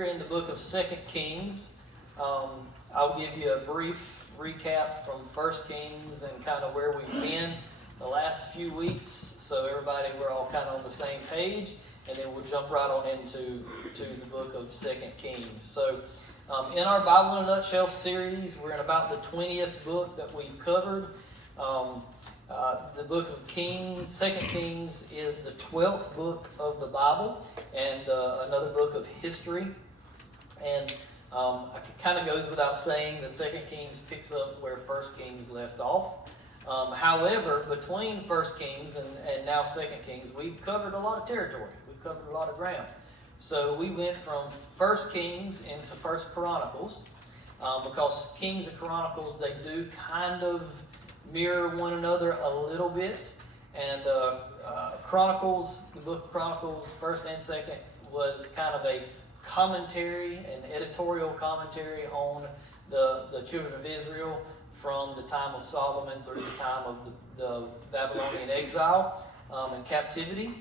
we're in the book of 2 Kings. I'll give you a brief recap from 1 Kings and kind of where we've been the last few weeks, so everybody, we're all kind of on the same page, and then we'll jump right on into the book of 2 Kings. So in our Bible in a Nutshell series, we're in about the 20th book that we've covered. The book of Kings, 2 Kings, is the 12th book of the Bible and another book of history. And it kind of goes without saying that 2 Kings picks up where 1 Kings left off. However, between 1 Kings and now 2 Kings, we've covered a lot of territory. We've covered a lot of ground. So we went from 1 Kings into 1 Chronicles because Kings and Chronicles, they do kind of mirror one another a little bit. And Chronicles, the book of Chronicles, 1st and 2nd, was kind of a commentary, an editorial commentary on the children of Israel from the time of Solomon through the time of the Babylonian exile and captivity.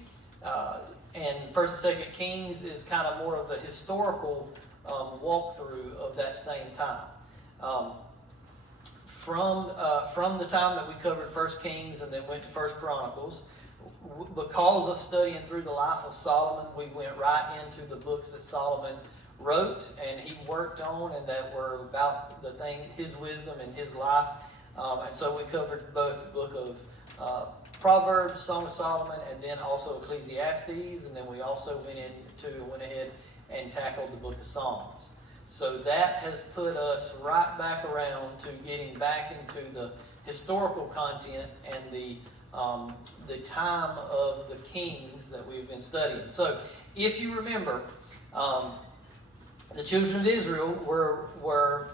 And 1st and 2nd Kings is kind of more of a historical walkthrough of that same time. From the time that we covered 1 Kings and then went to 1 Chronicles, because of studying through the life of Solomon, we went right into the books that Solomon wrote and he worked on, and that were about his wisdom and his life. And so we covered both the book of Proverbs, Song of Solomon, and then also Ecclesiastes, and then we also went ahead and tackled the book of Psalms. So that has put us right back around to getting back into the historical content and the time of the kings that we've been studying. So if you remember, the children of Israel were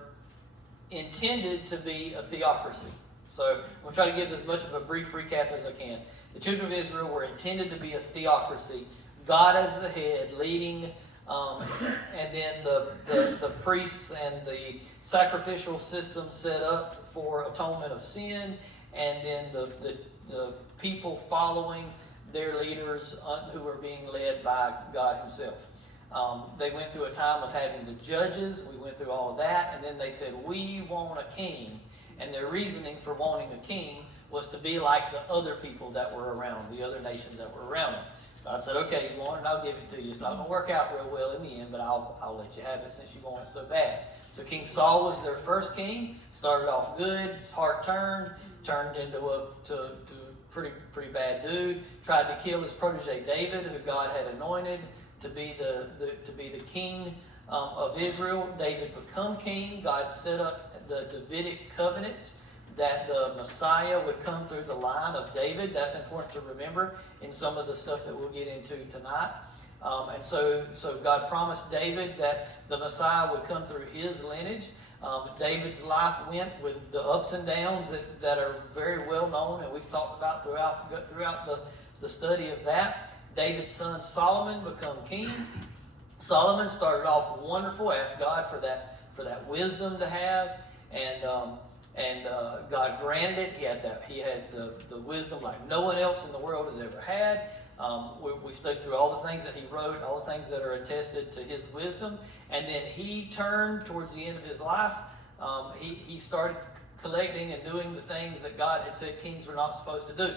intended to be a theocracy. So I'm going to try to give as much of a brief recap as I can. The children of Israel were intended to be a theocracy, God as the head, leading, and then the priests and the sacrificial system set up for atonement of sin, and then the people following their leaders who were being led by God himself. They went through a time of having the judges. We went through all of that, and then they said, we want a king. And their reasoning for wanting a king was to be like the other people that were around, the other nations that were around them. God said, okay, you want it, I'll give it to you. It's not going to work out real well in the end, but I'll let you have it since you want it so bad. So King Saul was their first king. Started off good. His heart turned into a pretty bad dude. Tried to kill his protege David, who God had anointed to be the king of Israel. David become king. God set up the Davidic covenant that the Messiah would come through the line of David. That's important to remember in some of the stuff that we'll get into tonight. And so God promised David that the Messiah would come through his lineage. David's life went with the ups and downs that are very well known, and we've talked about throughout the study of that. David's son Solomon become king. Solomon started off wonderful, asked God for that wisdom to have, and God granted it. He had the wisdom like no one else in the world has ever had. We studied through all the things that he wrote, all the things that are attested to his wisdom, and then he turned towards the end of his life. He started collecting and doing the things that God had said kings were not supposed to do,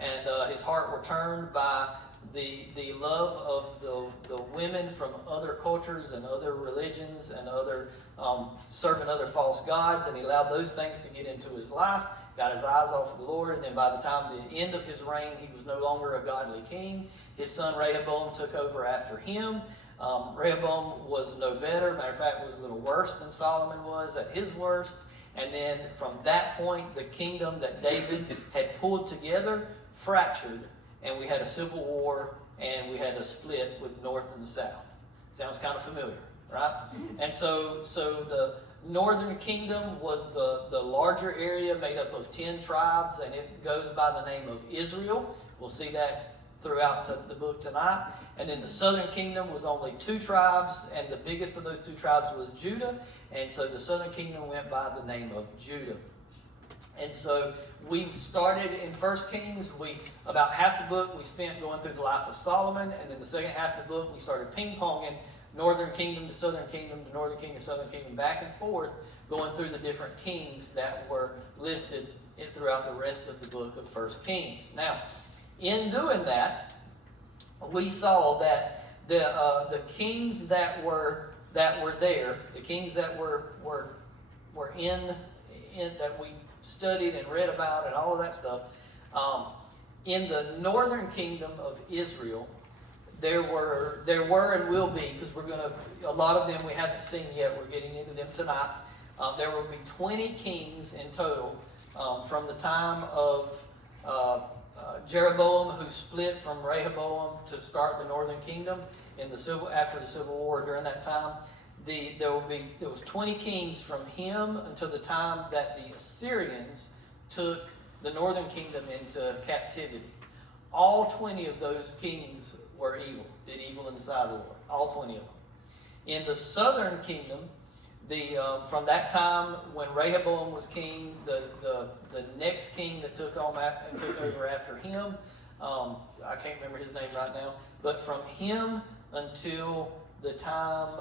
and his heart were turned by the love of the women from other cultures and other religions and other serving other false gods, and he allowed those things to get into his life, got his eyes off of the Lord, and then by the time the end of his reign, he was no longer a godly king. His son Rehoboam took over after him. Rehoboam was no better. Matter of fact, was a little worse than Solomon was at his worst. And then from that point, the kingdom that David had pulled together fractured, and we had a civil war, and we had a split with the north and the south. Sounds kind of familiar, right? And so the northern kingdom was the larger area made up of 10 tribes, and it goes by the name of Israel. We'll see that throughout the book tonight. And then the southern kingdom was only 2 tribes, and the biggest of those 2 tribes was Judah. And so the southern kingdom went by the name of Judah. And so we started in 1 Kings. About half the book we spent going through the life of Solomon, and then the second half of the book we started ping-ponging northern kingdom to southern kingdom to northern kingdom to southern kingdom, back and forth, going through the different kings that were listed throughout the rest of the book of 1 Kings. Now, in doing that, we saw that the kings that were there, the kings that were in that we studied and read about and all of that stuff, in the northern kingdom of Israel, there were and will be, because a lot of them we haven't seen yet. We're getting into them tonight. There will be 20 kings in total from the time of Jeroboam, who split from Rehoboam to start the northern kingdom after the Civil War. During that time, there was 20 kings from him until the time that the Assyrians took the northern kingdom into captivity. All 20 of those kings were evil, did evil in the sight of the Lord. All 20 of them. In the southern kingdom, from that time when Rehoboam was king, the next king that took over after him, I can't remember his name right now, but from him until the time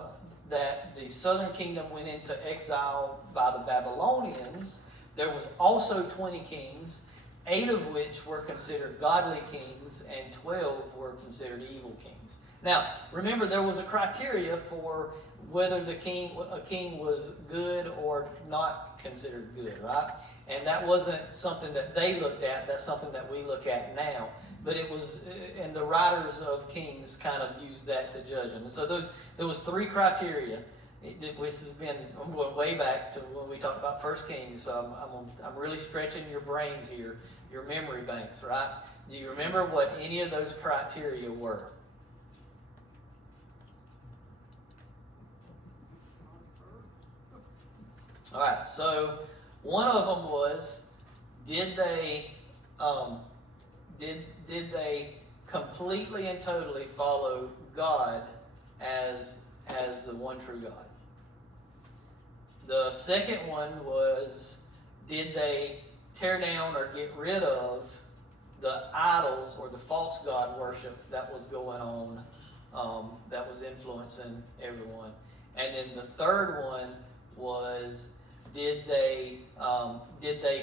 that the southern kingdom went into exile by the Babylonians, there was also 20 kings, 8 of which were considered godly kings, and 12 were considered evil kings. Now, remember, there was a criteria for whether a king was good or not considered good, right? And that wasn't something that they looked at. That's something that we look at now. But it was, and the writers of Kings kind of used that to judge them. And so there was 3 criteria. I'm going way back to when we talked about 1 Kings. So I'm really stretching your brains here, your memory banks, right? Do you remember what any of those criteria were? All right, so one of them was, did they completely and totally follow God as the one true God? The second one was, did they tear down or get rid of the idols or the false god worship that was going on, that was influencing everyone? And then the third one was, did they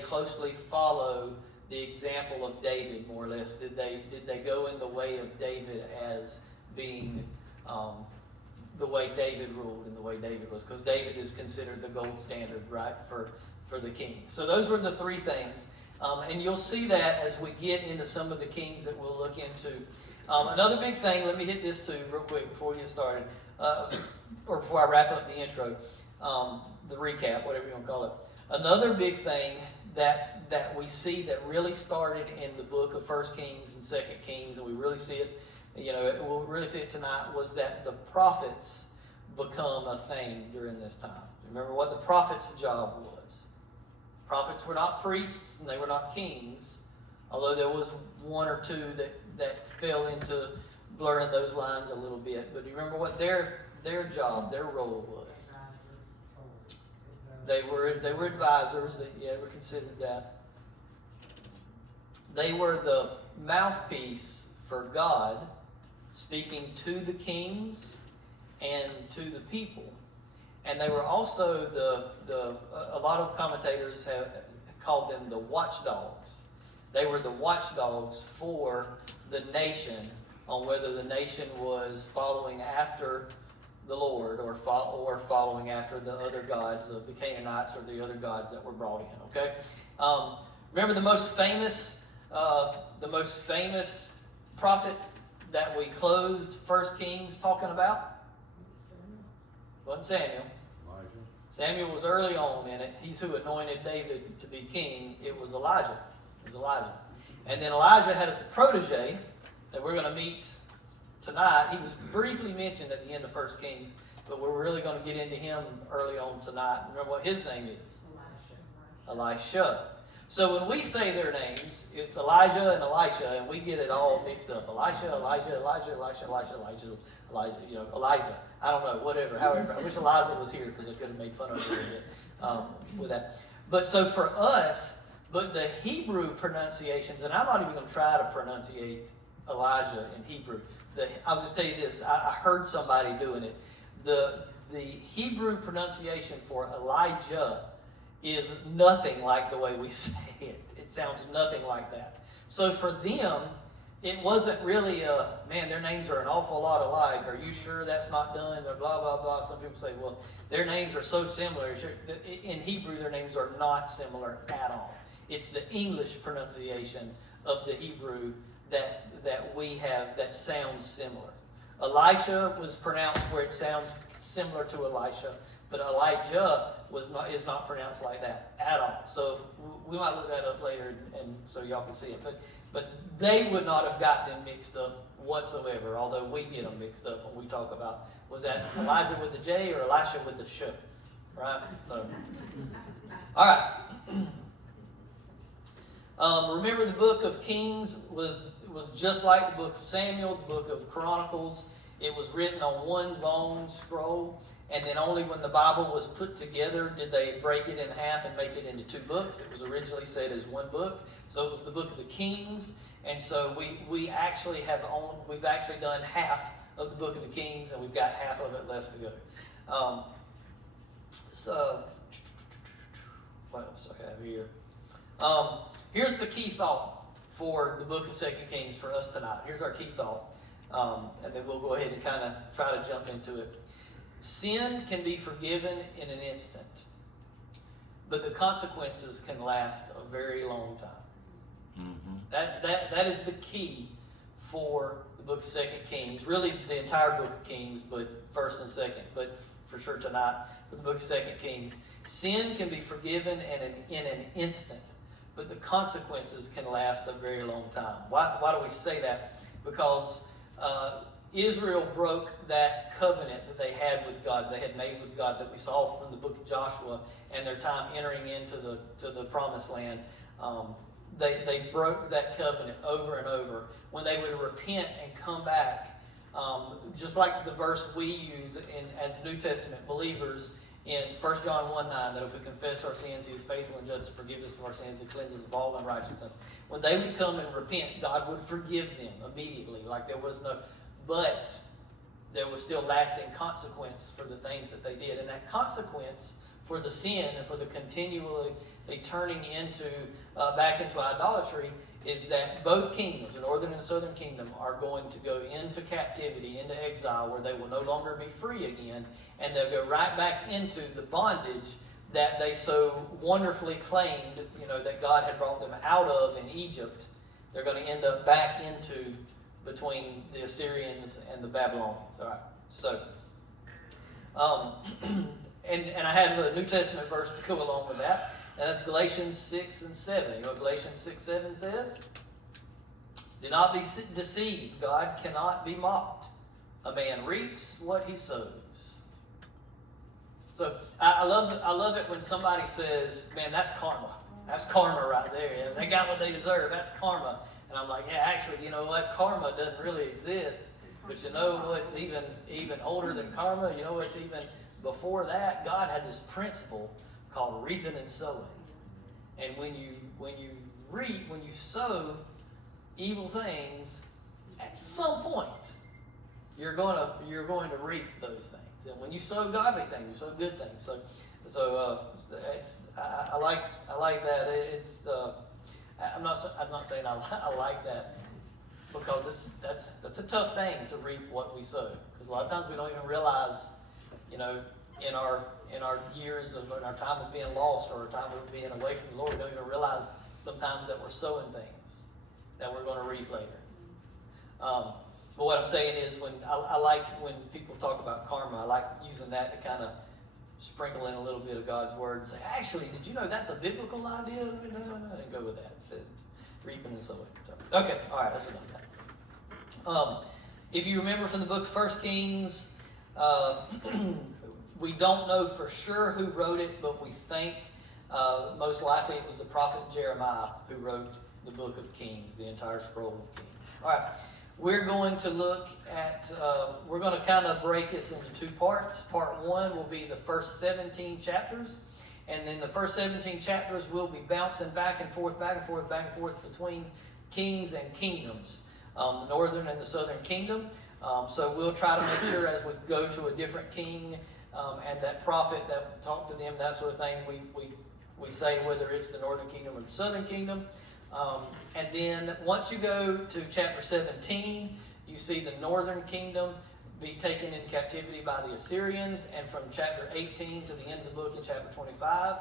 closely follow the example of David, more or less? Did they go in the way of David as being the way David ruled and the way David was? Because David is considered the gold standard, right, for the king. So those were the 3 things. And you'll see that as we get into some of the kings that we'll look into. Another big thing, let me hit this too real quick before we get started, or before I wrap up the intro. The recap, whatever you want to call it. Another big thing that we see that really started in the book of 1 Kings and 2 Kings, and we really see it, we'll really see it tonight, was that the prophets become a thing during this time. Remember what the prophet's job was. Prophets were not priests and they were not kings, although there was 1 or 2 that fell into blurring those lines a little bit. But do you remember what their job, their role was? They were advisors. They were considered that. They were the mouthpiece for God, speaking to the kings and to the people. And they were also a lot of commentators have called them the watchdogs. They were the watchdogs for the nation on whether the nation was following after the Lord or following after the other gods of the Canaanites or the other gods that were brought in. Okay, remember the most famous prophet that we closed 1 Kings talking about? Wasn't Samuel. Samuel was early on in it. He's who anointed David to be king. It was Elijah. And then Elijah had a protege that we're going to meet tonight. He was briefly mentioned at the end of 1 Kings, but we're really going to get into him early on tonight. Remember what his name is? Elisha. So when we say their names, it's Elijah and Elisha, and we get it all mixed up. Elijah, Eliza. I don't know, whatever, however. I wish Eliza was here because I could have made fun of her a little bit with that. But so for us, but the Hebrew pronunciations, and I'm not even going to try to pronunciate Elijah in Hebrew. I'll just tell you this. I heard somebody doing it. The Hebrew pronunciation for Elijah is nothing like the way we say it. It sounds nothing like that. So for them, it wasn't really man, their names are an awful lot alike. Are you sure that's not done? Or blah, blah, blah. Some people say, well, their names are so similar. In Hebrew, their names are not similar at all. It's the English pronunciation of the Hebrew that we have that sounds similar. Elisha was pronounced where it sounds similar to Elisha, but Elijah is not pronounced like that at all. So we might look that up later, and so y'all can see it. But they would not have got them mixed up whatsoever, although we get them mixed up when we talk about, was that Elijah with the J or Elisha with the sh? Right? So, all right. Remember, the book of Kings was just like the book of Samuel, the book of Chronicles. It was written on one long scroll, and then only when the Bible was put together did they break it in half and make it into two books. It was originally said as one book, so it was the book of the Kings. And so we've actually done half of the book of the Kings, and we've got half of it left to go. So what else I have here? Here's the key thought for the book of 2 Kings for us tonight. Here's our key thought. And then we'll go ahead and kind of try to jump into it. Sin can be forgiven in an instant, but the consequences can last a very long time. Mm-hmm. That is the key for the book of 2 Kings. Really, the entire book of Kings, but first and second. But for sure tonight, for the book of 2 Kings, sin can be forgiven in an instant, but the consequences can last a very long time. Why do we say that? Because Israel broke that covenant that they had with God, they had made with God, that we saw from the book of Joshua and their time entering into the promised land. They broke that covenant over and over. When they would repent and come back, just like the verse we use as New Testament believers in 1 John 1:9, that if we confess our sins, He is faithful and just to forgive us of our sins and cleanse us of all unrighteousness. When they would come and repent, God would forgive them immediately, like there was no... But there was still lasting consequence for the things that they did. And that consequence for the sin and for the continually turning back into idolatry is that both kingdoms, the northern and southern kingdom, are going to go into captivity, into exile, where they will no longer be free again. And they'll go right back into the bondage that they so wonderfully claimed, that God had brought them out of in Egypt. They're going to end up back into between the Assyrians and the Babylonians. All right. So, and I have a New Testament verse to go along with that. And that's Galatians 6 and 7. You know what Galatians 6:7 says? Do not be deceived. God cannot be mocked. A man reaps what he sows. So I love it when somebody says, man, that's karma. That's karma right there. Yes, they got what they deserve. That's karma. And I'm like, yeah, actually, you know what? Karma doesn't really exist. But you know what's even older than karma? You know what's even before that? God had this principle called reaping and sowing. And when you reap, when you sow evil things, at some point you're going to reap those things. And when you sow godly things, you sow good things. So I like that. I'm not saying I like that, because that's a tough thing to reap what we sow. Because a lot of times we don't even realize, in our years of in our time of being lost or our time of being away from the Lord, we don't even realize sometimes that we're sowing things that we're going to reap later. But what I'm saying is, when I like when people talk about karma, I like using that to kind of sprinkle in a little bit of God's word and say, actually, did you know that's a biblical idea? No, I didn't go with that. Reaping and sowing. So, okay, all right, that's enough of that. If you remember from the book of 1 Kings, we don't know for sure who wrote it, but we think most likely it was the prophet Jeremiah who wrote the book of Kings, the entire scroll of Kings. All right, we're going to look at, we're going to kind of break this into two parts. Part one will be the first 17 chapters. And then the first 17 chapters will be bouncing back and forth between kings and kingdoms. the northern and the southern kingdom. So we'll try to make sure as we go to a different king and that prophet that talk to them, that sort of thing, we say whether it's the northern kingdom or the southern kingdom. And then once you go to chapter 17, you see the northern kingdom be taken in captivity by the Assyrians, and from chapter 18 to the end of the book in chapter 25,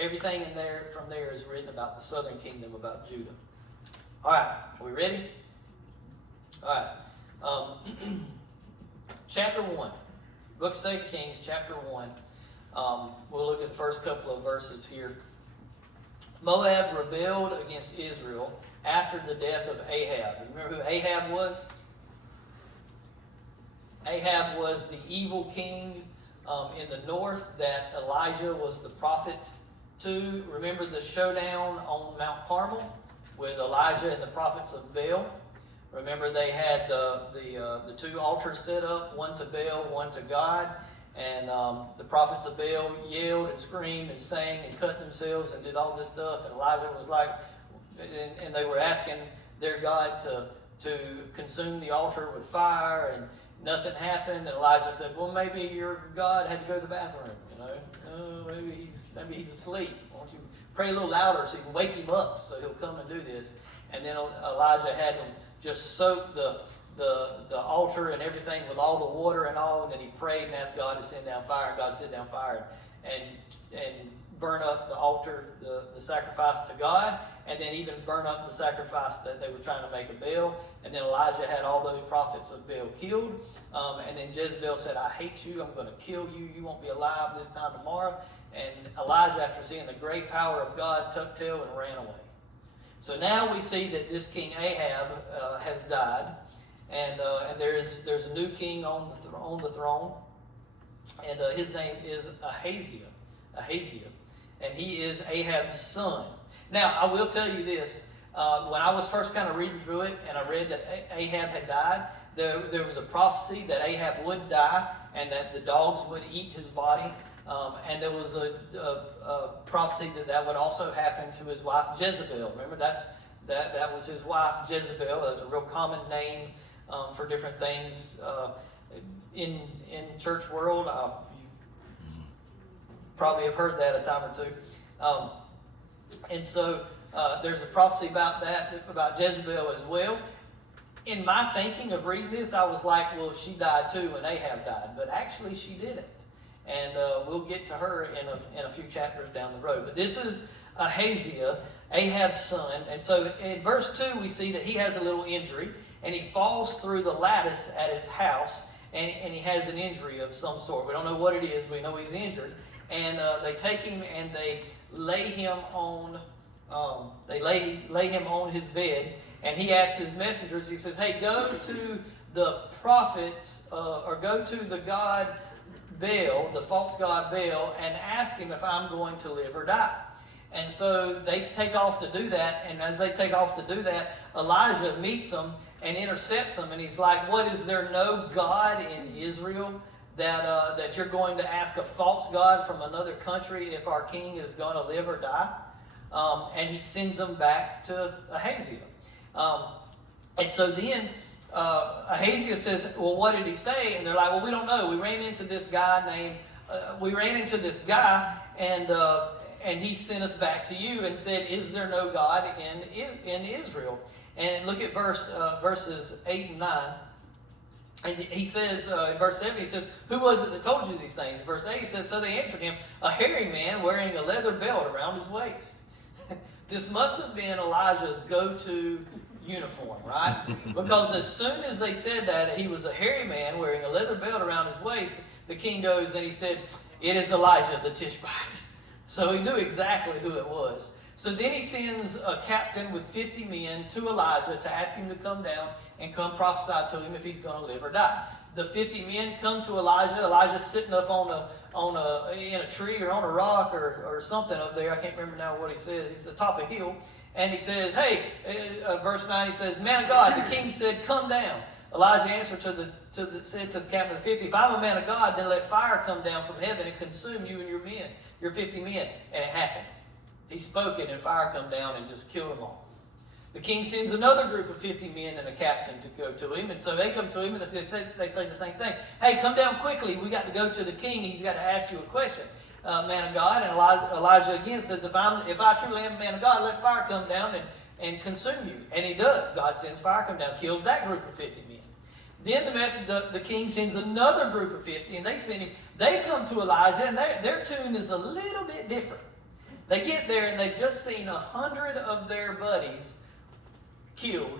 everything in there from there is written about the southern kingdom, about Judah. All right, are we ready? All right. Chapter 1, book of 2 Kings, chapter 1. We'll look at the first couple of verses here. Moab rebelled against Israel after the death of Ahab. Remember who Ahab was? Ahab was the evil king in the north that Elijah was the prophet to. Remember the showdown on Mount Carmel with Elijah and the prophets of Baal? Remember they had the two altars set up, one to Baal, one to God. And the prophets of Baal yelled and screamed and sang and cut themselves and did all this stuff. And Elijah was like, and they were asking their God to consume the altar with fire, and nothing happened. And Elijah said, well, maybe your God had to go to the bathroom, maybe he's asleep. Why don't you pray a little louder so you can wake him up so he'll come and do this. And then Elijah had him just soak the altar and everything with all the water and all, and then he prayed and asked God to send down fire, and God sent down fire and burn up the altar, the sacrifice to God, and then even burn up the sacrifice that they were trying to make of Baal. And then Elijah had all those prophets of Baal killed, and then Jezebel said, I hate you, I'm going to kill you, you won't be alive this time tomorrow. And Elijah, after seeing the great power of God, tucked tail and ran away. So now we see that this king Ahab has died. And there's a new king on the throne, and his name is Ahaziah, and he is Ahab's son. Now I will tell you this: when I was first kind of reading through it, and I read that Ahab had died, there was a prophecy that Ahab would die, and that the dogs would eat his body, and there was a prophecy that would also happen to his wife Jezebel. Remember, that was his wife Jezebel. That was a real common name. For different things in church world. You probably have heard that a time or two. And so there's a prophecy about that, about Jezebel as well. In my thinking of reading this, I was like, well, she died too when Ahab died. But actually she didn't. And we'll get to her in a few chapters down the road. But this is Ahaziah, Ahab's son. And so in verse 2, we see that he has a little injury. And he falls through the lattice at his house, and he has an injury of some sort. We don't know what it is. We know he's injured. And they take him and they lay him on his bed. And he asks his messengers, he says, hey, go to the prophets, or go to the god Baal, the false god Baal, and ask him if I'm going to live or die. And so they take off to do that. And as they take off to do that, Elijah meets them and intercepts them, and he's like, what, is there no God in Israel that you're going to ask a false god from another country if our king is going to live or die? And he sends them back to Ahaziah. And so then Ahaziah says, well, what did he say? And they're like, well, we don't know. We ran into this guy and he sent us back to you and said, is there no God in Israel? And look at verses 8 and 9. And he says, in verse 7, he says, who was it that told you these things? Verse 8, he says, so they answered him, a hairy man wearing a leather belt around his waist. This must have been Elijah's go-to uniform, right? Because as soon as they said that he was a hairy man wearing a leather belt around his waist, the king goes and he said, it is Elijah the Tishbite. So he knew exactly who it was. So then he sends a captain with 50 men to Elijah to ask him to come down and come prophesy to him if he's going to live or die. The 50 men come to Elijah. Elijah's sitting up in a tree or on a rock or something up there. I can't remember now what he says. He's atop a hill. And he says, hey, verse 9, he says, man of God, the king said, come down. Elijah answered said to the captain of the 50, if I'm a man of God, then let fire come down from heaven and consume you and your men, your 50 men. And it happened. He spoke it, and fire come down and just killed them all. The king sends another group of 50 men and a captain to go to him. And so they come to him and they say the same thing. Hey, come down quickly. We got to go to the king. He's got to ask you a question, man of God. And Elijah again says, if I truly am a man of God, let fire come down and consume you. And he does. God sends fire come down, kills that group of 50 men. Then the king sends another group of 50, and they send him. They come to Elijah, and their tune is a little bit different. They get there, and they've just seen 100 of their buddies killed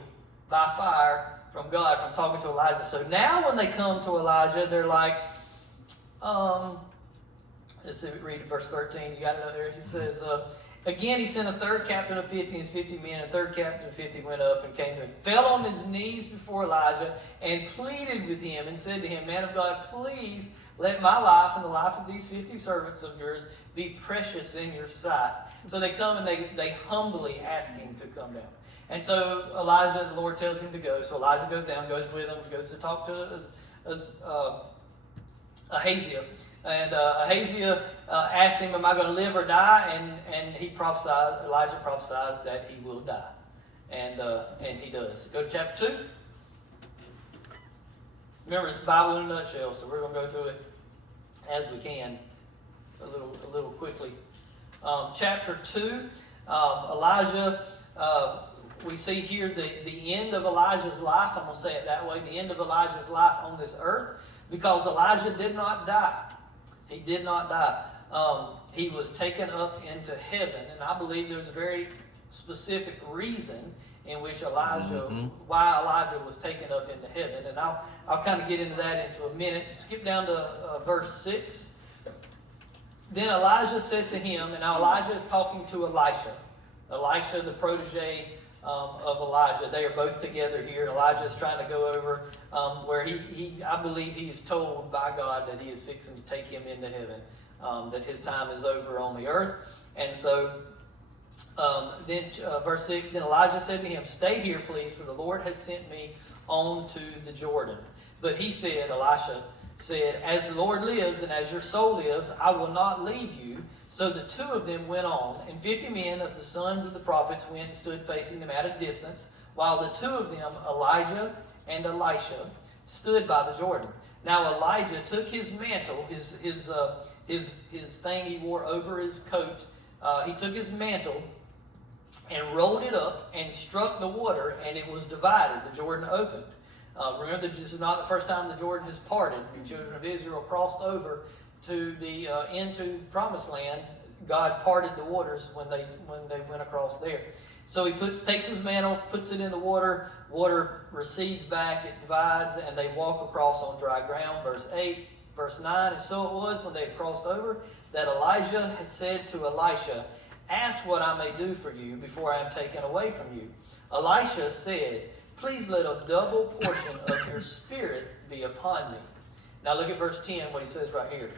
by fire from God, from talking to Elijah. So now when they come to Elijah, they're like, let's see, read verse 13. You got it up there. He says, again, he sent a third captain of 50 and his 50 men. A third captain of 50 went up and came to him, fell on his knees before Elijah, and pleaded with him and said to him, Man of God, please let my life and the life of these 50 servants of yours be precious in your sight. So they come and they humbly ask him to come down. And so Elijah, the Lord tells him to go. So Elijah goes down, goes with him, goes to talk to Ahaziah. And Ahaziah asks him, am I going to live or die? And Elijah prophesies that he will die. And he does. Go to chapter 2. Remember, it's the Bible in a nutshell, so we're going to go through it as we can a little quickly. Chapter 2, Elijah, we see here the end of Elijah's life. I'm going to say it that way, the end of Elijah's life on this earth, because Elijah did not die. He did not die. He was taken up into heaven, and I believe there's a very specific reason in which why Elijah was taken up into heaven. And I'll kind of get into that into a minute. Skip down to verse 6. Then Elijah said to him, and now Elijah is talking to Elisha. Elisha, the protege of Elijah. They are both together here. Elijah is trying to go over where I believe he is told by God that he is fixing to take him into heaven, that his time is over on the earth. And so then verse 6, then Elijah said to him, stay here, please, for the Lord has sent me on to the Jordan. But he said, Elisha said, as the Lord lives and as your soul lives, I will not leave you. So the two of them went on, and 50 men of the sons of the prophets went and stood facing them at a distance, while the two of them, Elijah and Elisha, stood by the Jordan. Now Elijah took his mantle, his thing he wore over his coat, he took his mantle and rolled it up and struck the water, and it was divided. The Jordan opened. Remember, this is not the first time the Jordan has parted. The children of Israel crossed over to the into Promised Land. God parted the waters when they went across there. So he takes his mantle, puts it in the water. Water recedes back, it divides, and they walk across on dry ground. Verse 8, verse 9. And so it was when they had crossed over that Elijah had said to Elisha, ask what I may do for you before I am taken away from you. Elisha said, please let a double portion of your spirit be upon me. Now look at verse 10, what he says right here.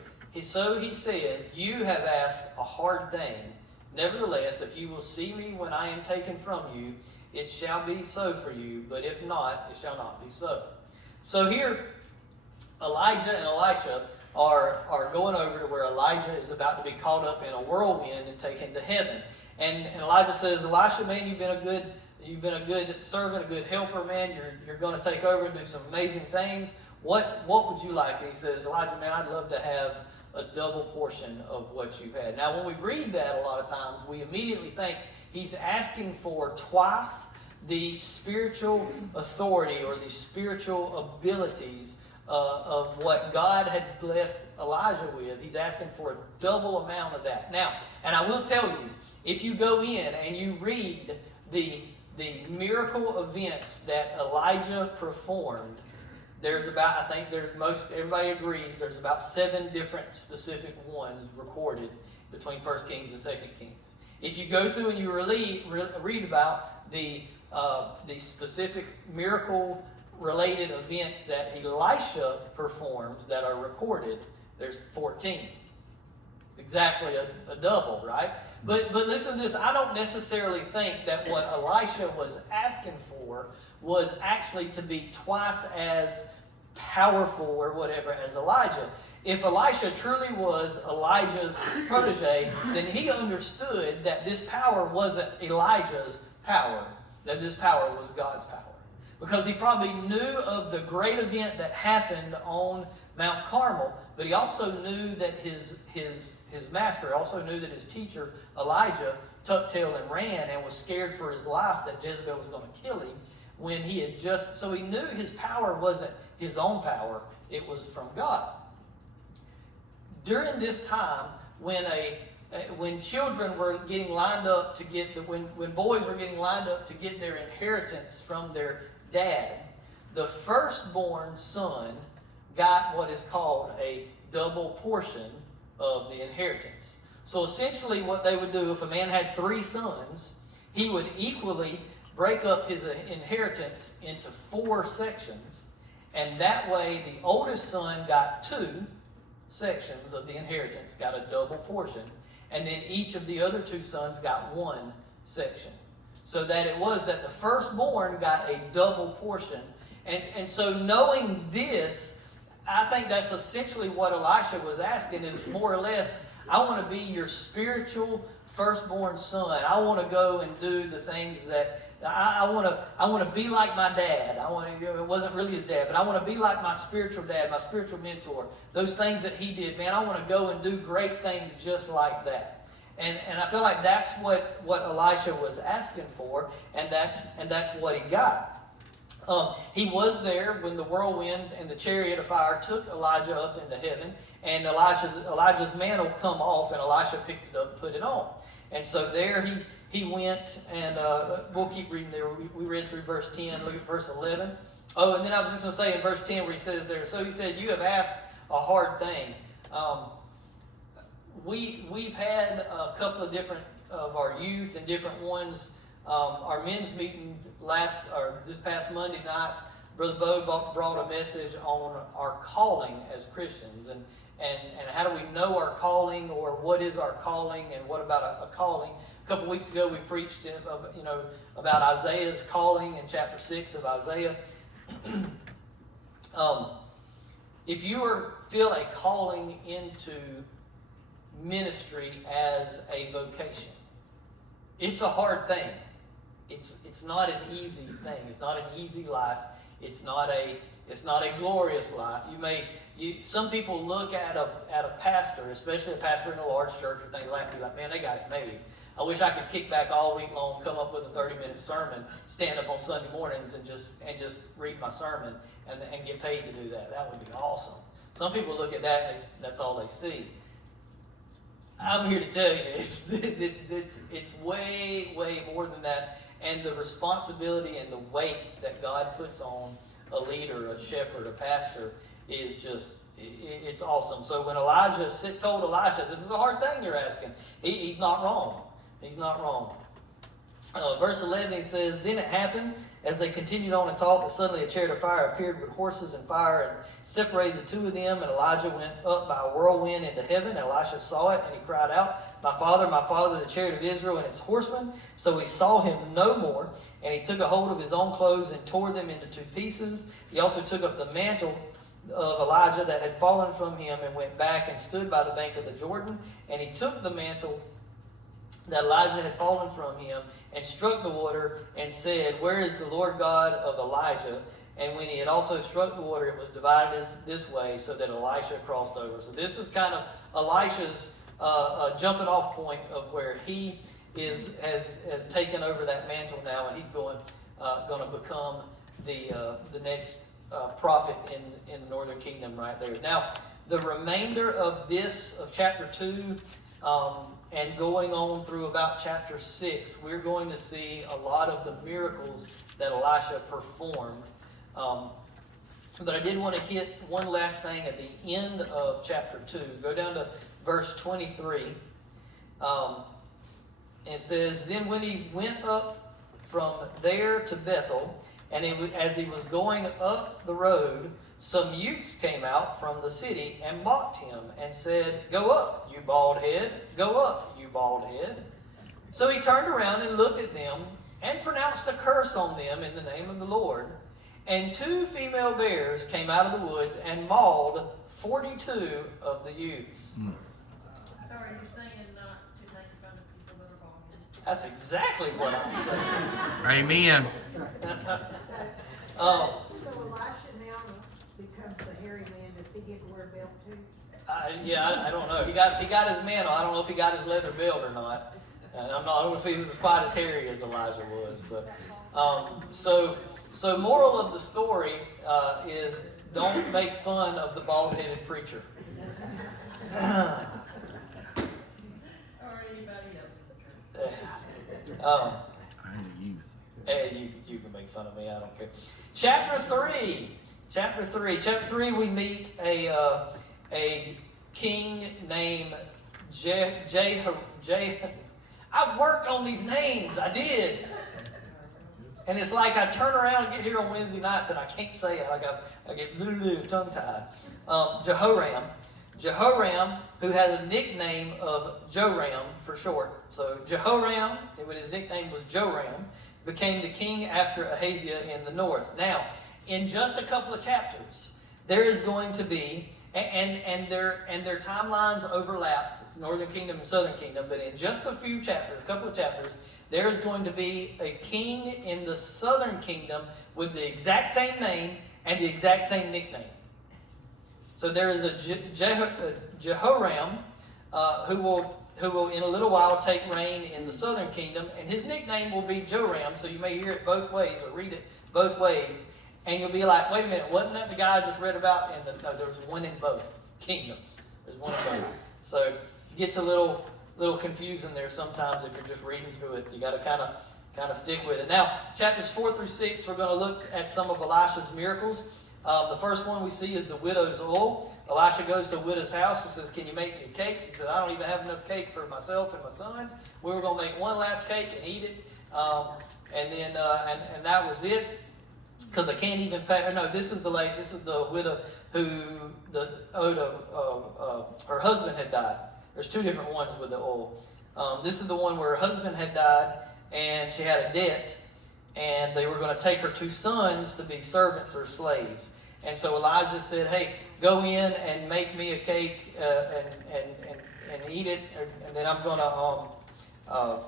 So he said, you have asked a hard thing. Nevertheless, if you will see me when I am taken from you, it shall be so for you. But if not, it shall not be so. So here, Elijah and Elisha are going over to where Elijah is about to be caught up in a whirlwind and taken to heaven. And Elijah says, Elisha, man, you've been a good servant, a good helper, man. You're going to take over and do some amazing things. What would you like? And he says, Elijah, man, I'd love to have a double portion of what you've had. Now, when we read that a lot of times, we immediately think he's asking for twice the spiritual authority or the spiritual abilities of what God had blessed Elijah with. He's asking for a double amount of that. Now, and I will tell you, if you go in and you read the miracle events that Elijah performed, there's about, I think everybody agrees, there's about 7 different specific ones recorded between 1 Kings and 2 Kings. If you go through and you read about the specific miracle related events that Elisha performs that are recorded, there's 14. Exactly a double, right? But listen to this. I don't necessarily think that what Elisha was asking for was actually to be twice as powerful or whatever as Elijah. If Elisha truly was Elijah's protege, then he understood that this power wasn't Elijah's power. that this power was God's power. Because he probably knew of the great event that happened on Mount Carmel, but he also knew that his master, also knew that his teacher, Elijah, tucked tail and ran and was scared for his life that Jezebel was going to kill him when he had so he knew his power wasn't his own power, it was from God. During this time, when children were getting lined up to get, when boys were getting lined up to get their inheritance from their dad, the firstborn son got what is called a double portion of the inheritance. So essentially what they would do, if a man had 3 sons, he would equally break up his inheritance into 4 sections, and that way the oldest son got 2 sections of the inheritance, got a double portion, and then each of the other 2 sons got 1 section. So that it was that the firstborn got a double portion. And so knowing this, I think that's essentially what Elisha was asking, is more or less, I want to be your spiritual firstborn son. I want to go and do the things that I want to be like my dad. It wasn't really his dad, but I want to be like my spiritual dad, my spiritual mentor. Those things that he did, man, I want to go and do great things just like that. And I feel like that's what Elisha was asking for, and that's what he got. He was there when the whirlwind and the chariot of fire took Elijah up into heaven, and Elijah's mantle come off, and Elisha picked it up and put it on. And so there he went, and we'll keep reading there. We read through verse 10, look at verse 11. Oh, and then I was just going to say in verse 10 where he says there, so he said, you have asked a hard thing. We've had a couple of different of our youth and different ones. Our men's meeting this past Monday night, Brother Bo brought a message on our calling as Christians, and how do we know our calling, or what is our calling, and what about a calling. A couple weeks ago we preached about Isaiah's calling in chapter 6 of Isaiah. If you feel a calling into ministry as a vocation, it's a hard thing. It's not an easy thing. It's not an easy life. It's not a glorious life. Some people look at a pastor, especially a pastor in a large church, or things like that, and be like, man, they got it made. I wish I could kick back all week long, come up with a 30-minute sermon, stand up on Sunday mornings and just read my sermon and get paid to do that. That would be awesome. Some people look at that and that's all they see. I'm here to tell you, it's way, way more than that. And the responsibility and the weight that God puts on a leader, a shepherd, a pastor is just, it's awesome. So when Elijah told Elisha, this is a hard thing you're asking, he's not wrong. He's not wrong. Verse 11 says, then it happened, as they continued on and talked, that suddenly a chariot of fire appeared with horses and fire and separated the 2 of them. And Elijah went up by a whirlwind into heaven. And Elisha saw it, and he cried out, my father, the chariot of Israel and its horsemen. So he saw him no more. And he took a hold of his own clothes and tore them into 2 pieces. He also took up the mantle of Elijah that had fallen from him and went back and stood by the bank of the Jordan. And he took the mantle that Elijah had fallen from him and struck the water and said, where is the Lord God of Elijah? And when he had also struck the water, it was divided this way, so that Elisha crossed over. So this is kind of Elisha's jumping off point of where he has taken over that mantle now, and he's going to become the next prophet in the northern kingdom right there. Now, the remainder of chapter 2, and going on through about chapter 6, we're going to see a lot of the miracles that Elisha performed. But I did want to hit one last thing at the end of chapter 2. Go down to verse 23. And it says, then when he went up from there to Bethel, and as he was going up the road, some youths came out from the city and mocked him and said, go up, you bald head. Go up, you bald head. So he turned around and looked at them and pronounced a curse on them in the name of the Lord. And 2 female bears came out of the woods and mauled 42 of the youths. So are you saying not to make fun of people that are bald That's exactly what I'm saying. Amen. Oh, So Elisha now becomes the hairy man. Does he get to wear a belt too? I don't know. He got his mantle. I don't know if he got his leather belt or not. And I don't know if he was quite as hairy as Elijah was. But so moral of the story is don't make fun of the bald-headed preacher. Or anybody else in the church. I'm the youth. Hey, you can make fun of me. I don't care. Chapter 3, we meet a king named I worked on these names. I did. And it's like I turn around and get here on Wednesday nights and I can't say it. Like I get tongue-tied. Jehoram, who has a nickname of Joram for short. So Jehoram, his nickname was Joram, became the king after Ahaziah in the north. Now, in just a couple of chapters, there is going to be, and their timelines overlap, Northern Kingdom and Southern Kingdom, but in just a couple of chapters, there is going to be a king in the Southern Kingdom with the exact same name and the exact same nickname. So there is a Jehoram who will in a little while take reign in the Southern Kingdom, and his nickname will be Joram. So you may hear it both ways or read it both ways, and you'll be like, "Wait a minute, wasn't that the guy I just read about?" No, there's one in both kingdoms. There's one in both. So it gets a little confusing there sometimes if you're just reading through it. You got to kind of stick with it. Now, chapters 4 through 6, we're going to look at some of Elisha's miracles. The first one we see is the widow's oil. Elisha goes to a widow's house and says, "Can you make me a cake?" He says, "I don't even have enough cake for myself and my sons. We were going to make one last cake and eat it." And that was it. Because I can't even pay. No, this is the widow who her husband had died. There's two different ones with the oil. This is the one where her husband had died and she had a debt, and they were going to take her two sons to be servants or slaves. And so Elijah said, "Hey, go in and make me a cake and eat it, and then I'm going to."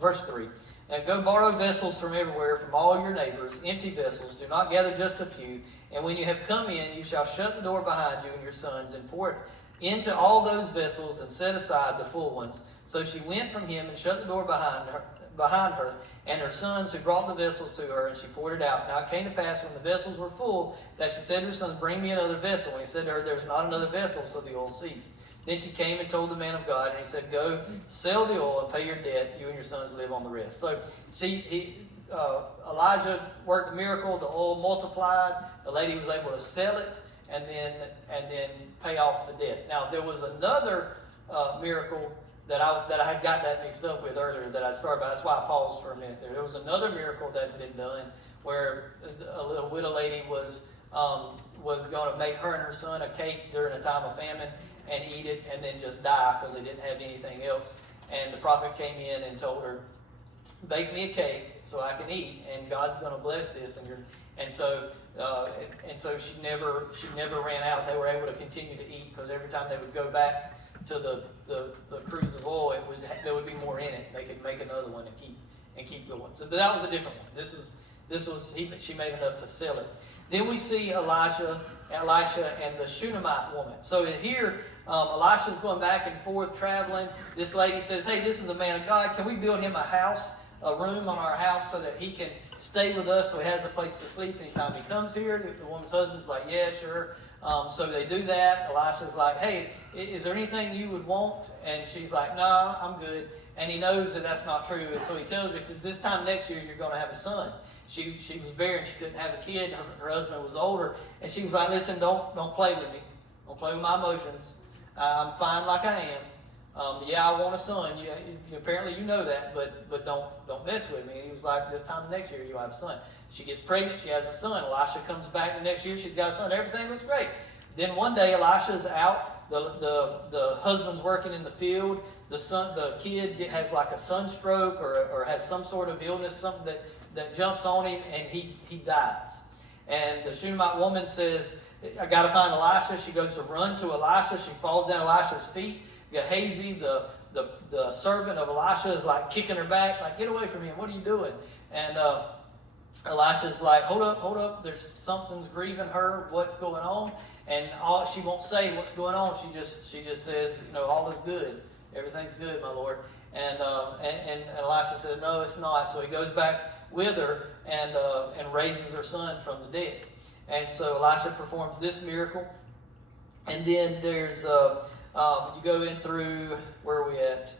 Verse 3. "And go borrow vessels from everywhere, from all your neighbors, empty vessels. Do not gather just a few. And when you have come in, you shall shut the door behind you and your sons, and pour it into all those vessels, and set aside the full ones." So she went from him and shut the door behind her, and her sons who brought the vessels to her, and she poured it out. Now it came to pass when the vessels were full, that she said to her sons, "Bring me another vessel." And he said to her, "There's not another vessel," so the oil ceased. Then she came and told the man of God, and he said, "Go, sell the oil and pay your debt. You and your sons live on the rest." So Elijah worked a miracle. The oil multiplied. The lady was able to sell it and then pay off the debt. Now there was another miracle that I had got that mixed up with earlier that I started by. That's why I paused for a minute there. There was another miracle that had been done where a little widow lady was going to make her and her son a cake during a time of famine and eat it and then just die because they didn't have anything else. And the prophet came in and told her, "Bake me a cake so I can eat, and God's going to bless this." And so she never ran out. They were able to continue to eat because every time they would go back to the cruise of oil, there would be more in it. They could make another one and keep going. So, but that was a different one. She made enough to sell it. Then we see Elisha and the Shunammite woman. So here, Elisha's going back and forth traveling. This lady says, "Hey, this is a man of God. Can we build him a room on our house so that he can stay with us, so he has a place to sleep anytime he comes here?" The woman's husband's like, "Yeah, sure." So they do that. Elisha's like, "Hey, is there anything you would want?" And she's like, "No, I'm good." And he knows that that's not true. And so he tells her, he says, "This time next year, you're going to have a son." She was barren. She couldn't have a kid. Her husband was older. And she was like, "Listen, don't play with me. Don't play with my emotions. I'm fine like I am. Yeah, I want a son. Apparently you know that, but don't mess with me." And he was like, "This time next year, you'll have a son." She gets pregnant. She has a son. Elisha comes back the next year. She's got a son. Everything looks great. Then one day, Elisha's out. The husband's working in the field. The kid has like a sunstroke or has some sort of illness, something that jumps on him, and he dies. And the Shunammite woman says, "I got to find Elisha." She goes to run to Elisha. She falls down Elisha's feet. Gehazi, the the servant of Elisha is like kicking her back, like, get away from him, what are you doing? And Elisha's like, hold up, there's something's grieving her, what's going on? And she won't say what's going on, she just says, all is good, everything's good, my Lord. And Elisha said, no, it's not. So he goes back with her and raises her son from the dead. And so Elisha performs this miracle. And then there's, you go in through, where are we at?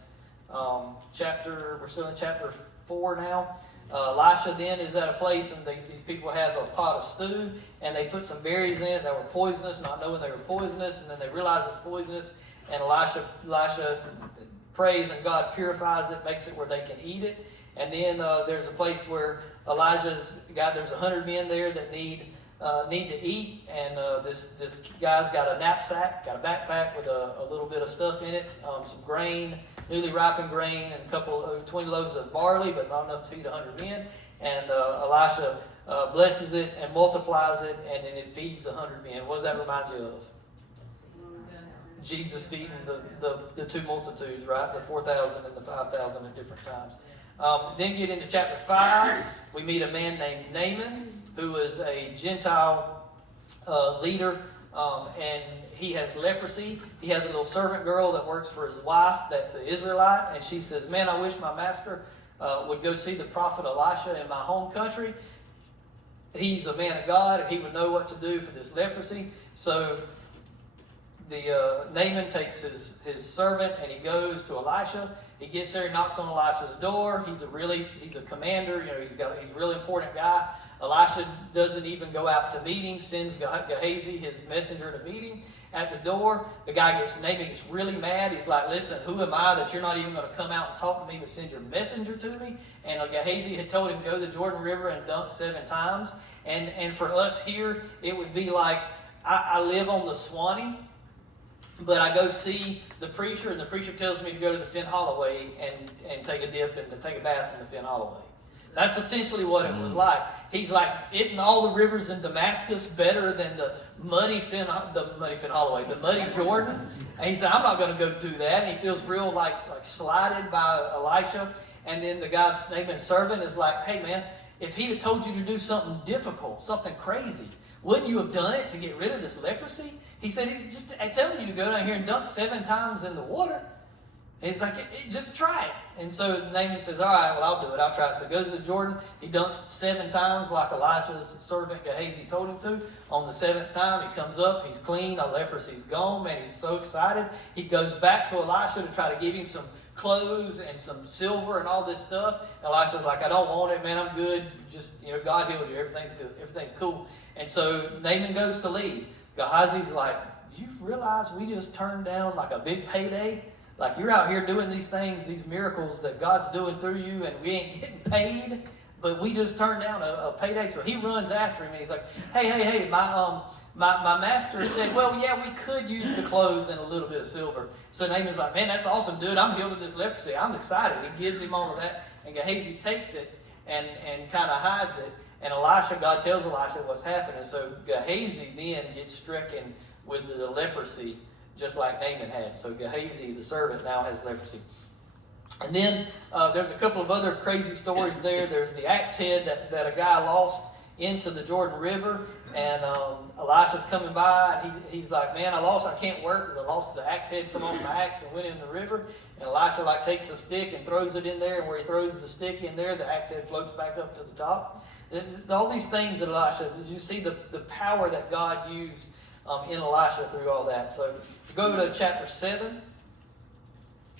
We're still in chapter 4 now. Elisha then is at a place, and these people have a pot of stew, and they put some berries in it that were poisonous, not knowing they were poisonous, and then they realize it's poisonous, and Elisha prays, and God purifies it, makes it where they can eat it. And then there's a place where there's 100 men there that need to eat, and this guy's got a knapsack, got a backpack with a little bit of stuff in it, some grain, newly ripened grain, and a couple 20 loaves of barley, but not enough to feed 100 men. And Elisha blesses it and multiplies it, and then it feeds 100 men. What does that remind you of? Jesus feeding the two multitudes, right? The 4,000 and the 5,000 at different times. Then get into chapter 5. We meet a man named Naaman, who was a Gentile leader, and he has leprosy. He has a little servant girl that works for his wife that's an Israelite, and she says, man, I wish my master would go see the prophet Elisha in my home country. He's a man of God, and he would know what to do for this leprosy. So Naaman takes his servant, and he goes to Elisha. He gets there, knocks on Elisha's door. He's a commander. He's a really important guy. Elisha doesn't even go out to meet him. Sends Gehazi, his messenger, to meet him at the door. Naaman gets really mad. He's like, "Listen, who am I that you're not even going to come out and talk to me, but send your messenger to me?" And Gehazi had told him to go to the Jordan River and dunk 7 times. And for us here, it would be like I live on the Swanee. But I go see the preacher, and the preacher tells me to go to the Finn Holloway and take a dip and to take a bath in the Finn Holloway. That's essentially what it was like. He's like, isn't all the rivers in Damascus better than the muddy Holloway, the muddy Jordan? And he said, I'm not going to go do that. And he feels real like slighted by Elisha. And then the guy's Naaman's servant is like, hey man, if he had told you to do something difficult, something crazy, wouldn't you have done it to get rid of this leprosy? He said, he's just telling you to go down here and dunk 7 times in the water. And he's like, just try it. And so Naaman says, all right, well, I'll do it. I'll try it. So he goes to Jordan. He dunks 7 times like Elisha's servant Gehazi told him to. On the 7th time, he comes up. He's clean. The leprosy's gone. Man, he's so excited. He goes back to Elisha to try to give him some clothes and some silver and all this stuff. Elisha's like, I don't want it, man. I'm good. Just, God healed you. Everything's good. Everything's cool. And so Naaman goes to leave. Gehazi's like, do you realize we just turned down like a big payday? Like you're out here doing these things, these miracles that God's doing through you, and we ain't getting paid, but we just turned down a payday. So he runs after him, and he's like, hey, my master said, well, yeah, we could use the clothes and a little bit of silver. So Naaman's like, man, that's awesome, dude. I'm healed of this leprosy. I'm excited. He gives him all of that, and Gehazi takes it and kind of hides it. And God tells Elisha what's happening. So Gehazi then gets stricken with the leprosy, just like Naaman had. So Gehazi, the servant, now has leprosy. And then there's a couple of other crazy stories there. There's the axe head that a guy lost into the Jordan River. And Elisha's coming by, and he's like, man, I can't work because I lost the axe head, come on my axe and went in the river. And Elisha takes a stick and throws it in there, and where he throws the stick in there, the axe head floats back up to the top. All these things that Elisha, you see the power that God used in Elisha through all that. So go to chapter 7.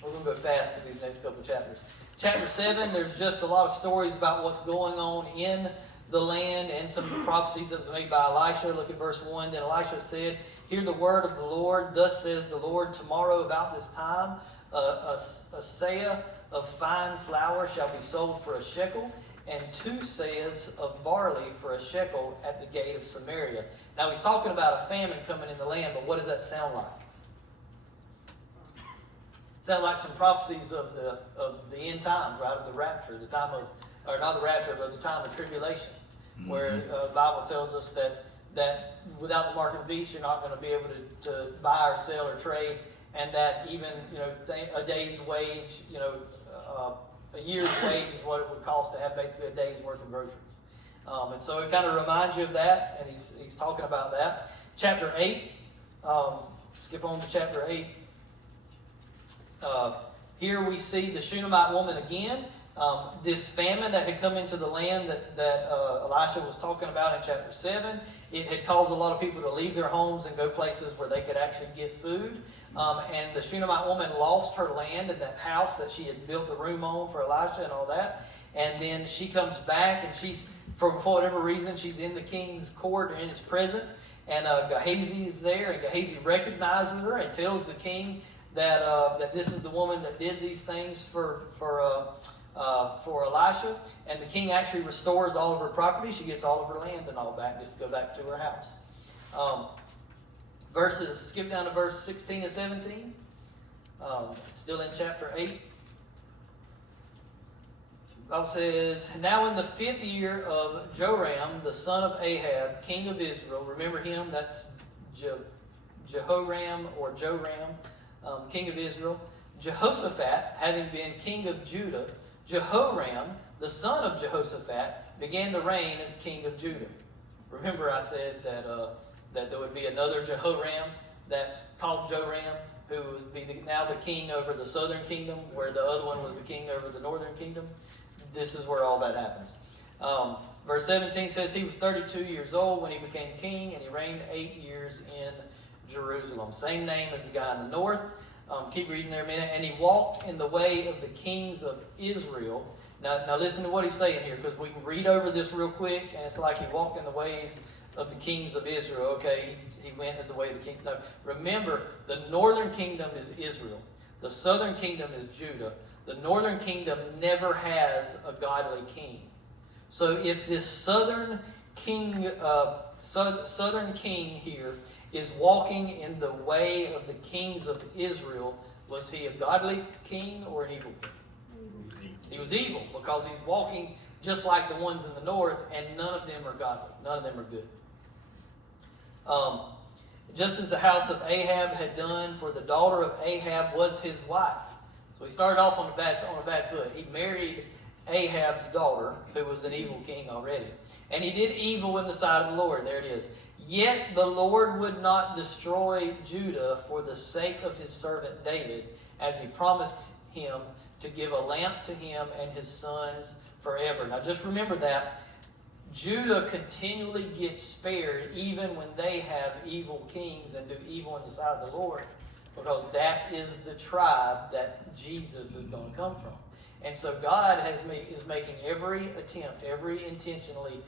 We're going to go fast in these next couple of chapters. Chapter 7, there's just a lot of stories about what's going on in the land and some of the prophecies that was made by Elisha. Look at verse 1. Then Elisha said, hear the word of the Lord. Thus says the Lord, tomorrow about this time, a seah of fine flour shall be sold for a shekel, and 2 seahs of barley for a shekel at the gate of Samaria. Now he's talking about a famine coming in the land, but what does that sound like? Sound like some prophecies of the end times, right? Of the rapture, the time of, or not the rapture, but the time of tribulation, where the Bible tells us that without the mark of the beast, you're not going to be able to buy or sell or trade, and that even, a day's wage, a year's wage is what it would cost to have basically a day's worth of groceries. And so it kind of reminds you of that, and he's talking about that. Chapter 8, skip on to chapter 8. Here we see the Shunammite woman again. This famine that had come into the land that Elisha was talking about in chapter 7, it had caused a lot of people to leave their homes and go places where they could actually get food. And the Shunammite woman lost her land and that house that she had built the room on for Elisha and all that. And then she comes back, and she's, for whatever reason, she's in the king's court or in his presence. And Gehazi is there, and Gehazi recognizes her and tells the king that this is the woman that did these things for Elisha. And the king actually restores all of her property. She gets all of her land and all back, just to go back to her house. Skip down to verse 16 and 17. Still in chapter 8. The Bible says, "Now in the 5th year of Joram, the son of Ahab, king of Israel," remember him, that's Jehoram or Joram, king of Israel, "Jehoshaphat, having been king of Judah, Jehoram, the son of Jehoshaphat, began to reign as king of Judah." Remember I said that there would be another Jehoram that's called Joram, who would be now the king over the southern kingdom, where the other one was the king over the northern kingdom. This is where all that happens. Verse 17 says, "He was 32 years old when he became king, and he reigned 8 years in Jerusalem." Same name as the guy in the north. Keep reading there a minute. "And he walked in the way of the kings of Israel." Now listen to what he's saying here, because we can read over this real quick, and it's like he walked in the ways of the kings of Israel. Okay, he went in the way of the kings. No, remember, the northern kingdom is Israel. The southern kingdom is Judah. The northern kingdom never has a godly king. So if this southern king here is walking in the way of the kings of Israel, was he a godly king or an evil king? He was evil, because he's walking just like the ones in the north, and none of them are godly. None of them are good. Just as the house of Ahab had done, for the daughter of Ahab was his wife. So he started off on a bad foot. He married Ahab's daughter, who was an evil king already. And he did evil in the sight of the Lord. There it is. "Yet the Lord would not destroy Judah for the sake of his servant David, as he promised him to give a lamp to him and his sons forever." Now just remember that. Judah continually gets spared even when they have evil kings and do evil in the sight of the Lord, because that is the tribe that Jesus is going to come from. And so God is making every attempt, intentionally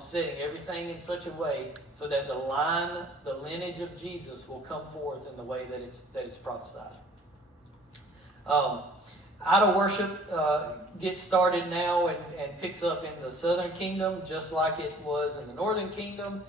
setting everything in such a way so that the lineage of Jesus will come forth in the way that it's prophesied. Idol worship gets started now and picks up in the southern kingdom, just like it was in the northern kingdom.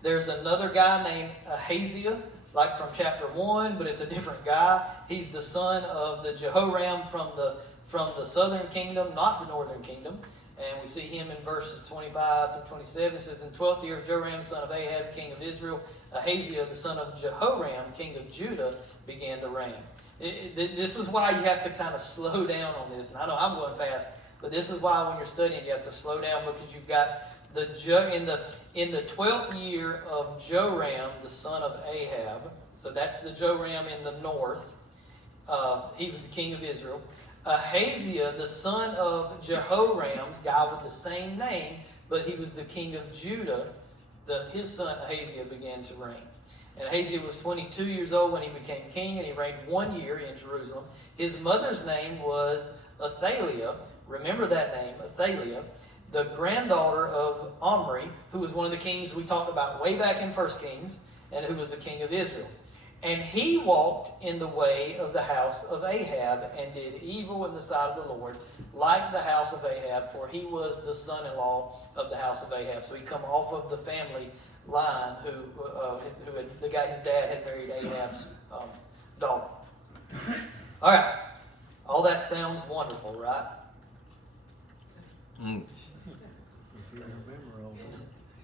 There's another guy named Ahaziah, like from chapter 1, but it's a different guy. He's the son of the Jehoram from the southern kingdom, not the northern kingdom. And we see him in verses 25 to 27. It says, "In 12th year of Joram, son of Ahab, king of Israel, Ahaziah, the son of Jehoram, king of Judah, began to reign." This is why you have to kind of slow down on this. And I know I'm going fast, but this is why when you're studying you have to slow down, because you've got in the 12th year of Joram, the son of Ahab. So that's the Joram in the north. He was the king of Israel. Ahaziah, the son of Jehoram, guy with the same name, but he was the king of Judah. His son Ahaziah began to reign. And Ahaziah was 22 years old when he became king, and he reigned 1 year in Jerusalem. His mother's name was Athaliah. Remember that name, Athaliah, the granddaughter of Omri, who was one of the kings we talked about way back in 1 Kings, and who was the king of Israel. And he walked in the way of the house of Ahab and did evil in the sight of the Lord, like the house of Ahab, for he was the son-in-law of the house of Ahab. So he come off of the family line the guy, his dad had married Ahab's daughter. All right. All that sounds wonderful, right?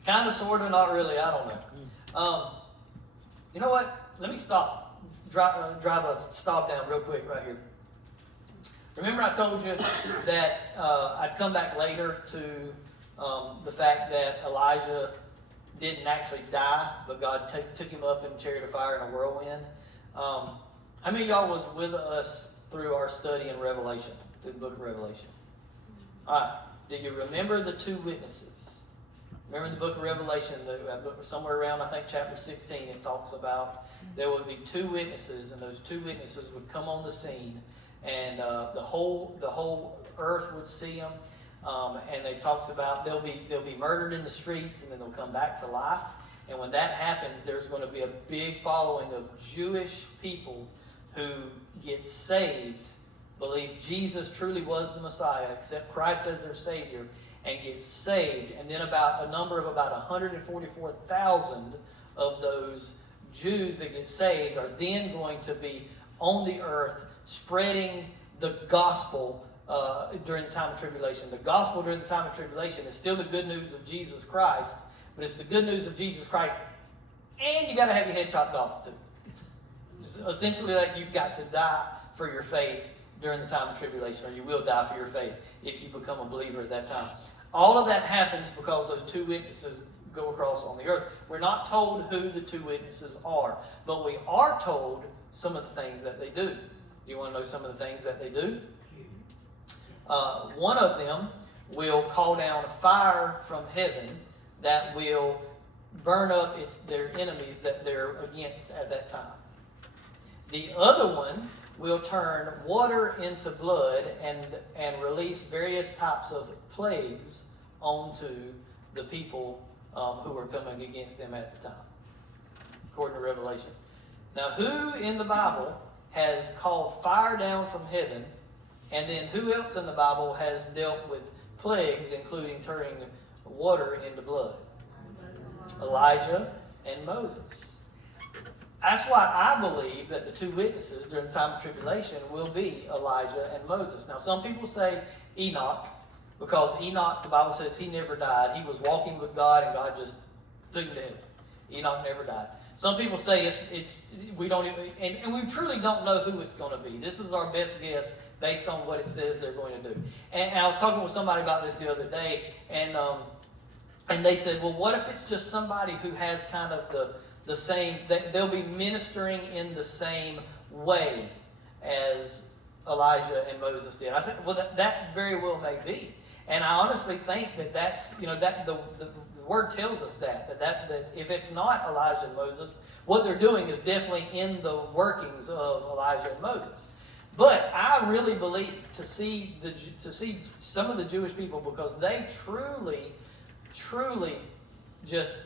Kind of, sort of, not really. I don't know. You know what? Let me stop drive a stop down real quick right here. Remember I told you that I'd come back later to the fact that Elijah didn't actually die, but God took him up in a chariot of fire and a whirlwind. How many of y'all was with us through our study in Revelation, through the book of Revelation? All right. Do you remember the two witnesses? Remember the book of Revelation, somewhere around, I think, chapter 16, it talks about there would be two witnesses, and those two witnesses would come on the scene, and the whole earth would see them. And it talks about they'll be murdered in the streets, and then they'll come back to life. And when that happens, there's going to be a big following of Jewish people who get saved, believe Jesus truly was the Messiah, accept Christ as their Savior, and get saved. And then a number of about 144,000 of those Jews that get saved are then going to be on the earth spreading the gospel during the time of tribulation. The gospel during the time of tribulation is still the good news of Jesus Christ, but it's the good news of Jesus Christ, and you got to have your head chopped off too. Essentially, that you've got to die for your faith during the time of tribulation, or you will die for your faith if you become a believer at that time. All of that happens because those two witnesses go across on the earth. We're not told who the two witnesses are, but we are told some of the things that they do. You want to know some of the things that they do? One of them will call down fire from heaven that will burn up their enemies that they're against at that time. The other one will turn water into blood and release various types of plagues onto the people who are coming against them at the time, according to Revelation. Now, who in the Bible has called fire down from heaven, and then who else in the Bible has dealt with plagues, including turning water into blood? Elijah and Moses. That's why I believe that the two witnesses during the time of tribulation will be Elijah and Moses. Now, some people say Enoch, because Enoch, the Bible says he never died. He was walking with God, and God just took him to heaven. Enoch never died. Some people say we don't even, and we truly don't know who it's going to be. This is our best guess based on what it says they're going to do. And I was talking with somebody about this the other day, and they said, well, what if it's just somebody who has kind of the same, they'll be ministering in the same way as Elijah and Moses did. I said, well, that very well may be. And I honestly think that's, that the Word tells us that if it's not Elijah and Moses, what they're doing is definitely in the workings of Elijah and Moses. But I really believe to see some of the Jewish people, because they truly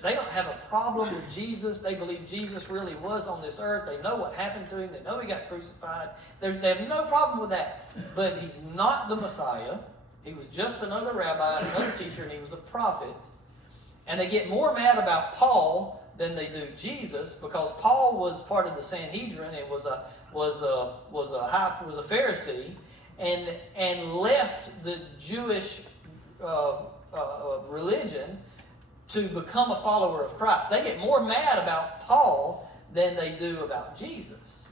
they don't have a problem with Jesus. They believe Jesus really was on this earth. They know what happened to him. They know he got crucified. They have no problem with that. But he's not the Messiah. He was just another rabbi, another teacher, and he was a prophet. And they get more mad about Paul than they do Jesus, because Paul was part of the Sanhedrin. It was a Pharisee, and left the Jewish religion to become a follower of Christ. They get more mad about Paul than they do about Jesus.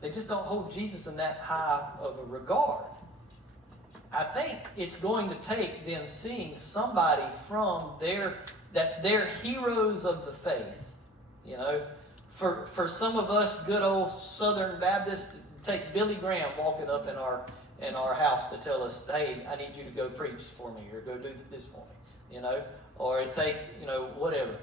They just don't hold Jesus in that high of a regard. I think it's going to take them seeing somebody from that's their heroes of the faith. For some of us good old Southern Baptists, take Billy Graham walking up in our house to tell us, hey, I need you to go preach for me, or go do this for me, or it take, whatever.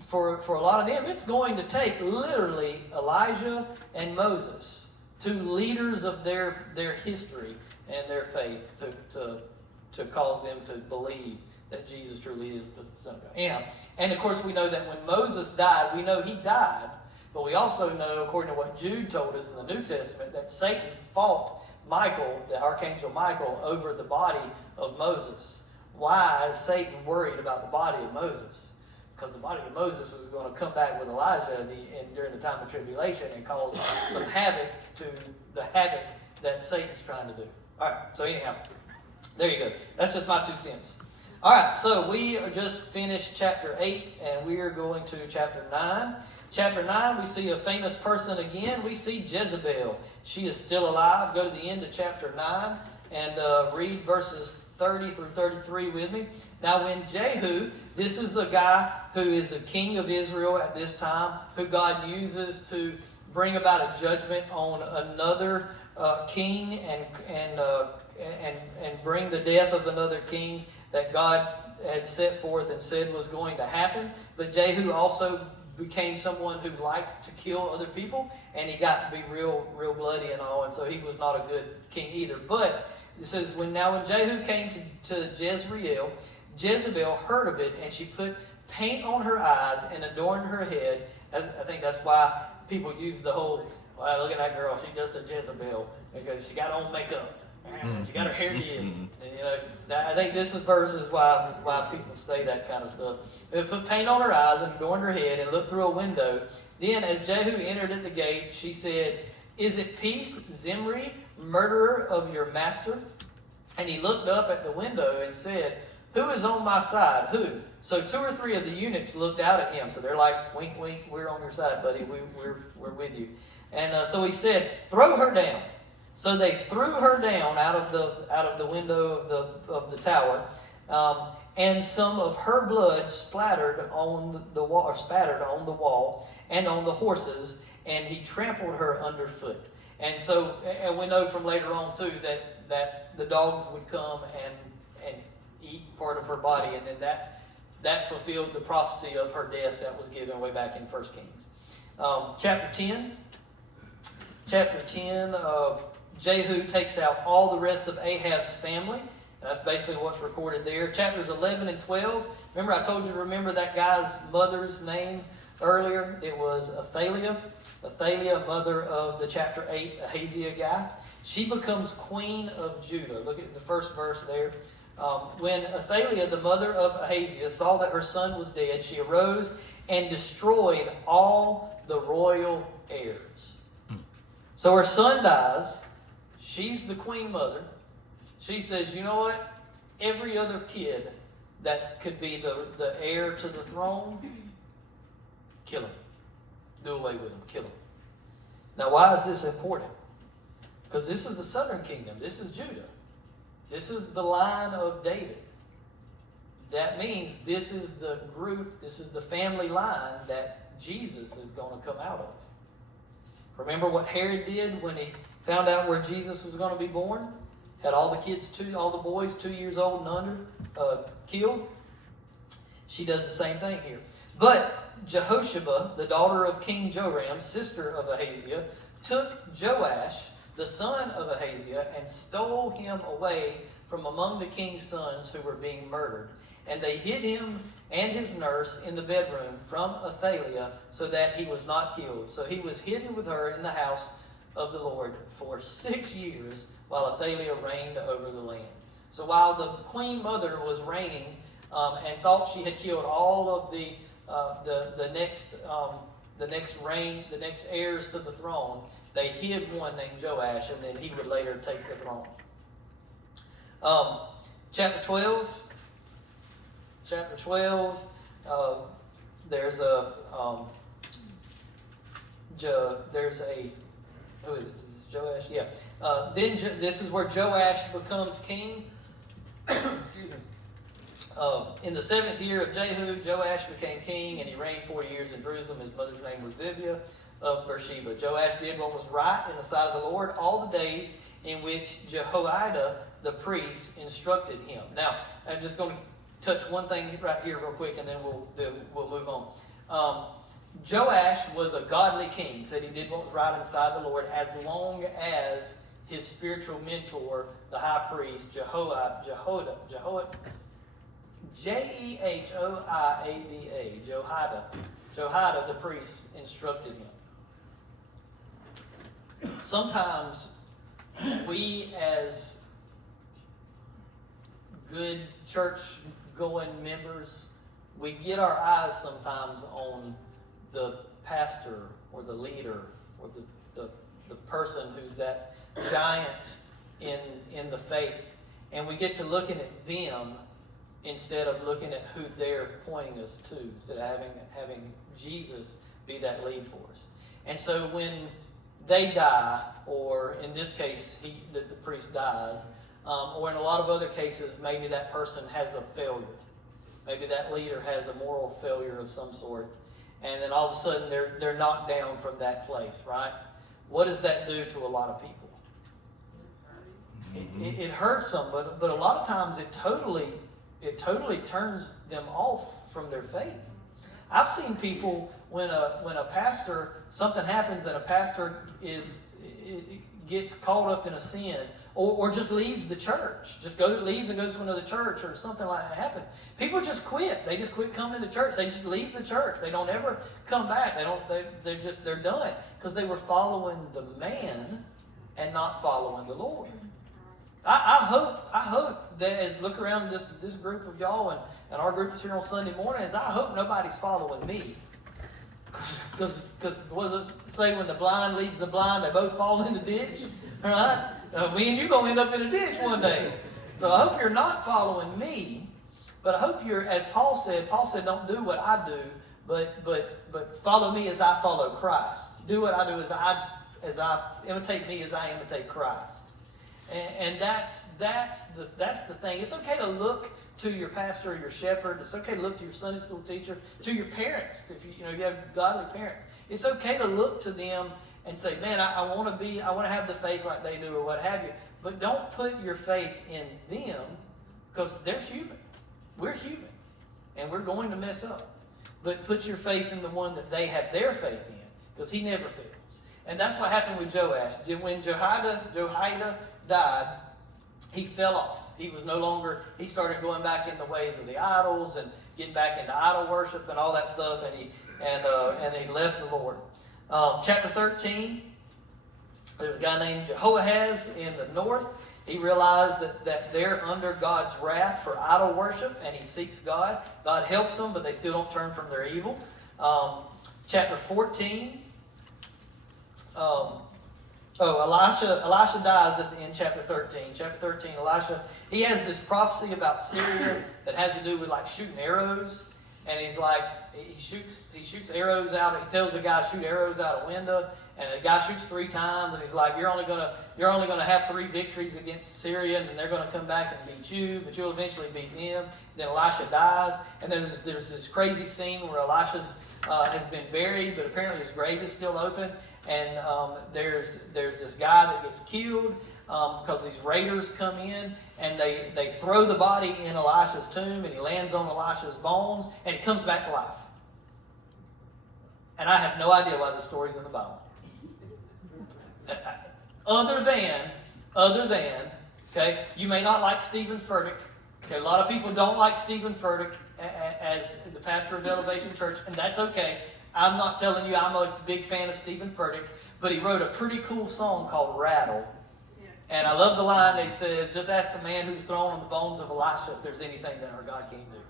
For a lot of them, it's going to take literally Elijah and Moses, two leaders of their history and their faith, to cause them to believe that Jesus truly is the Son of God. Yeah. And of course, we know that when Moses died, we know he died, but we also know, according to what Jude told us in the New Testament, that Satan fought Michael, the archangel Michael, over the body of Moses. Why is Satan worried about the body of Moses? Because the body of Moses is going to come back with Elijah during the time of tribulation and cause some havoc to the havoc that Satan's trying to do. All right, so anyhow, there you go. That's just my 2 cents. All right, so we are just finished chapter 8, and we are going to chapter 9. Chapter 9, we see a famous person again. We see Jezebel. She is still alive. Go to the end of chapter 9 and read verses 30 through 33 with me. Now when Jehu, this is a guy who is a king of Israel at this time, who God uses to bring about a judgment on another king and bring the death of another king that God had set forth and said was going to happen. But Jehu also became someone who liked to kill other people, and he got to be real bloody and all, and so he was not a good king either. But it says, when Jehu came to Jezreel, Jezebel heard of it, and she put paint on her eyes and adorned her head. I think that's why people use the whole, well, look at that girl, she's just a Jezebel, because she got on makeup. She got her hair did. And, I think this verse is why people say that kind of stuff. They put paint on her eyes and adorned her head and looked through a window. Then as Jehu entered at the gate, she said, "Is it peace, Zimri, murderer of your master?" And he looked up at the window and said, "Who is on my side? Who?" So 2 or 3 of the eunuchs looked out at him. So they're like, "Wink, wink, we're on your side, buddy. We're with you." And so he said, "Throw her down." So they threw her down out of the window of the tower, and some of her blood splattered on the wall, or spattered on the wall and on the horses, and he trampled her underfoot. And so, and we know from later on too that the dogs would come and eat part of her body, and then that fulfilled the prophecy of her death that was given way back in 1 Kings. Chapter 10. Jehu takes out all the rest of Ahab's family. That's basically what's recorded there. Chapters 11 and 12. Remember I told you to remember that guy's mother's name earlier? It was Athaliah. Athaliah, mother of the chapter 8 Ahaziah guy. She becomes queen of Judah. Look at the first verse there. When Athaliah, the mother of Ahaziah, saw that her son was dead, she arose and destroyed all the royal heirs. So her son dies. She's the queen mother. She says, you know what? Every other kid that could be the heir to the throne, kill him. Do away with him. Kill him. Now, why is this important? Because this is the southern kingdom. This is Judah. This is the line of David. That means this is the group, this is the family line that Jesus is going to come out of. Remember what Herod did when he found out where Jesus was going to be born? Had all the boys 2 years old and under killed. She does the same thing here. But Jehosheba, the daughter of King Joram, sister of Ahaziah, took Joash, the son of Ahaziah, and stole him away from among the king's sons who were being murdered. And they hid him and his nurse in the bedroom from Athaliah so that he was not killed. So he was hidden with her in the house of the Lord for 6 years while Athaliah reigned over the land. So while the queen mother was reigning and thought she had killed all of the next heirs to the throne, they hid one named Joash, and then he would later take the throne. Chapter 12. Chapter 12. There's a who is it? Is this Joash? Yeah. Then this is where Joash becomes king. Excuse me. In the 7th year of Jehu, Joash became king, and he reigned 4 years in Jerusalem. His mother's name was Zibiah of Beersheba. Joash did what was right in the sight of the Lord all the days in which Jehoiada the priest instructed him. Now, I'm just going to touch one thing right here real quick, and then we'll move on. Joash was a godly king. Said he did what was right inside the Lord, as long as his spiritual mentor, the high priest Jehoiada, Jehoiada the priest instructed him. Sometimes we, as good church-going members, we get our eyes sometimes on the pastor or the leader or the person who's that giant in the faith, and we get to looking at them instead of looking at who they're pointing us to, instead of having Jesus be that lead for us. And so when they die, or in this case, the priest dies, or in a lot of other cases, maybe that person has a failure. Maybe that leader has a moral failure of some sort, and then all of a sudden they're knocked down from that place, right? What does that do to a lot of people? It hurts them, but a lot of times it totally turns them off from their faith. I've seen people when a pastor, something happens and a pastor gets caught up in a sin, or just leaves the church, leaves and goes to another church, or something like that happens. People just quit. They just quit coming to church. They just leave the church. They don't ever come back. They're done because they were following the man and not following the Lord. I hope that as look around this group of y'all and our groups here on Sunday mornings, I hope nobody's following me. Because was it say when the blind leads the blind, they both fall in the ditch, right? Me and you gonna end up in a ditch one day. So I hope you're not following me, but I hope you're, as Paul said, don't do what I do, but follow me as I follow Christ. Do what I do as I imitate me as I imitate Christ. And that's the thing. It's okay to look to your pastor or your shepherd. It's okay to look to your Sunday school teacher, to your parents. If you have godly parents, it's okay to look to them and say, "Man, I want to have the faith like they do," or what have you. But don't put your faith in them because they're human. We're human, and we're going to mess up. But put your faith in the one that they have their faith in, because he never fails. And that's what happened with Joash. When Jehoiada died, he fell off. He started going back in the ways of the idols and getting back into idol worship and all that stuff, and he left the Lord. Chapter 13, there's a guy named Jehoahaz in the north. He realized that they're under God's wrath for idol worship, and he seeks God. God helps them, but they still don't turn from their evil. Chapter 14, Elisha dies in chapter 13. Chapter 13, Elisha, he has this prophecy about Syria that has to do with like shooting arrows. And he's like, he shoots arrows out. He tells the guy to shoot arrows out a window. And the guy shoots 3 times. And he's like, you're only gonna have 3 victories against Syria. And then they're going to come back and beat you. But you'll eventually beat them. Then Elisha dies. And there's this crazy scene where Elisha's has been buried, but apparently his grave is still open. And there's this guy that gets killed because these raiders come in and they throw the body in Elisha's tomb, and he lands on Elisha's bones, and he comes back to life. And I have no idea why this story's in the Bible. Other than, okay, you may not like Stephen Furtick. Okay, a lot of people don't like Stephen Furtick as the pastor of Elevation Church, and that's okay. I'm not telling you I'm a big fan of Stephen Furtick, but he wrote a pretty cool song called Rattle. Yes. And I love the line that says, just ask the man who's thrown on the bones of Elisha if there's anything that our God can't do.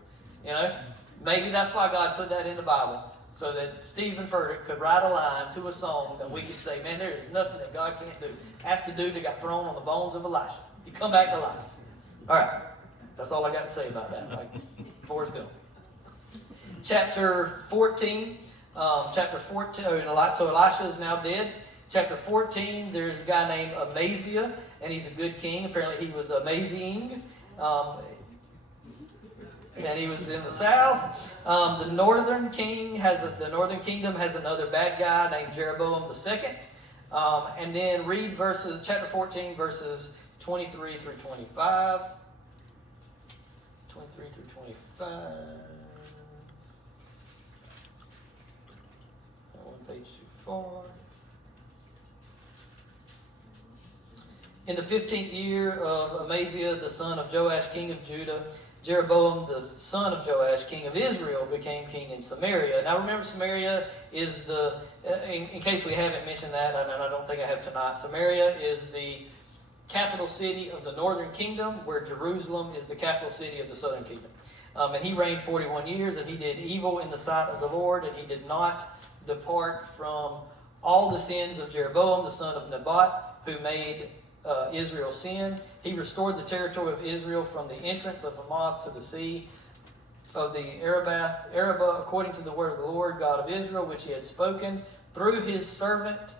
Maybe that's why God put that in the Bible, so that Stephen Furtick could write a line to a song that we could say, man, there's nothing that God can't do. Ask the dude that got thrown on the bones of Elisha. He come back to life. All right. That's all I got to say about that. Like Forrest Gump. Chapter 14. So Elisha is now dead. Chapter 14, there's a guy named Amaziah, and he's a good king. Apparently he was amazing. And he was in the south. The northern kingdom has another bad guy named Jeroboam II. And then read chapter 14, verses 23 through 25. 23 through 25. Page too far. In the 15th year of Amaziah, the son of Joash, king of Judah, Jeroboam, the son of Joash, king of Israel, became king in Samaria. Now remember, Samaria is in case we haven't mentioned that, and I don't think I have tonight, Samaria is the capital city of the northern kingdom, where Jerusalem is the capital city of the southern kingdom. And he reigned 41 years, and he did evil in the sight of the Lord, and he did not depart from all the sins of Jeroboam, the son of Nebat, who made Israel sin. He restored the territory of Israel from the entrance of Hamath to the sea, of the Arabah, according to the word of the Lord God of Israel, which he had spoken through his servant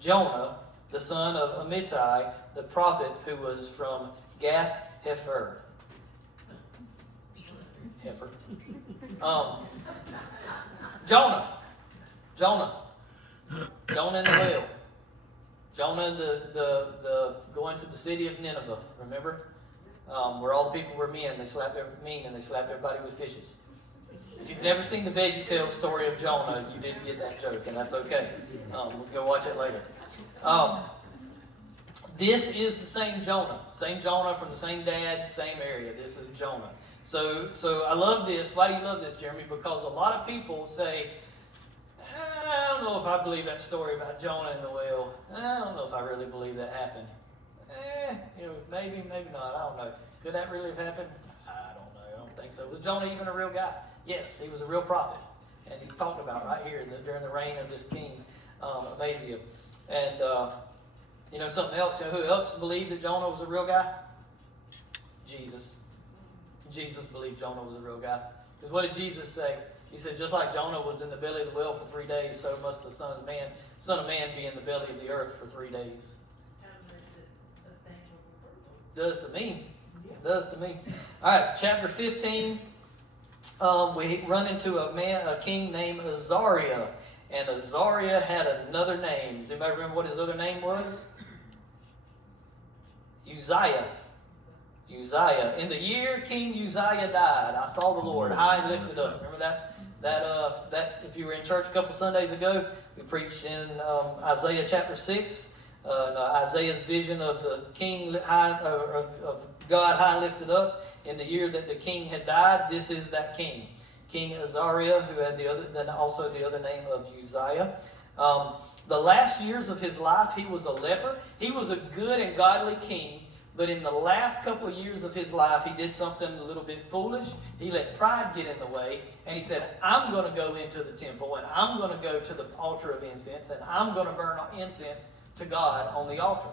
Jonah, the son of Amittai, the prophet, who was from Gath Hefer. Jonah in the whale. Jonah the going to the city of Nineveh. Remember, where all the people were men. They slapped everybody with fishes. If you've never seen the VeggieTales story of Jonah, you didn't get that joke, and that's okay. We'll go watch it later. This is the same Jonah from the same dad, same area. This is Jonah. So I love this. Why do you love this, Jeremy? Because a lot of people say, I don't know if I believe that story about Jonah and the whale. I don't know if I really believe that happened. Maybe not. I don't know. Could that really have happened? I don't know. I don't think so. Was Jonah even a real guy? Yes, he was a real prophet. And he's talked about right here during the reign of this king, Amaziah. And, something else. Who else believed that Jonah was a real guy? Jesus. Jesus believed Jonah was a real guy. Because what did Jesus say? He said, just like Jonah was in the belly of the whale for 3 days, so must the Son of Man be in the belly of the earth for 3 days. Does to me. Does to me. All right, chapter 15. We run into a king named Azariah. And Azariah had another name. Does anybody remember what his other name was? Uzziah. Uzziah. In the year King Uzziah died, I saw the Lord high and lifted up. Remember that? That if you were in church a couple Sundays ago, we preached in Isaiah chapter 6, Isaiah's vision of the king of God high and lifted up in the year that the king had died. This is that king, King Azariah, who had the other name of Uzziah. The last years of his life, he was a leper. He was a good and godly king. But in the last couple of years of his life, he did something a little bit foolish. He let pride get in the way. And he said, I'm going to go into the temple and I'm going to go to the altar of incense and I'm going to burn incense to God on the altar.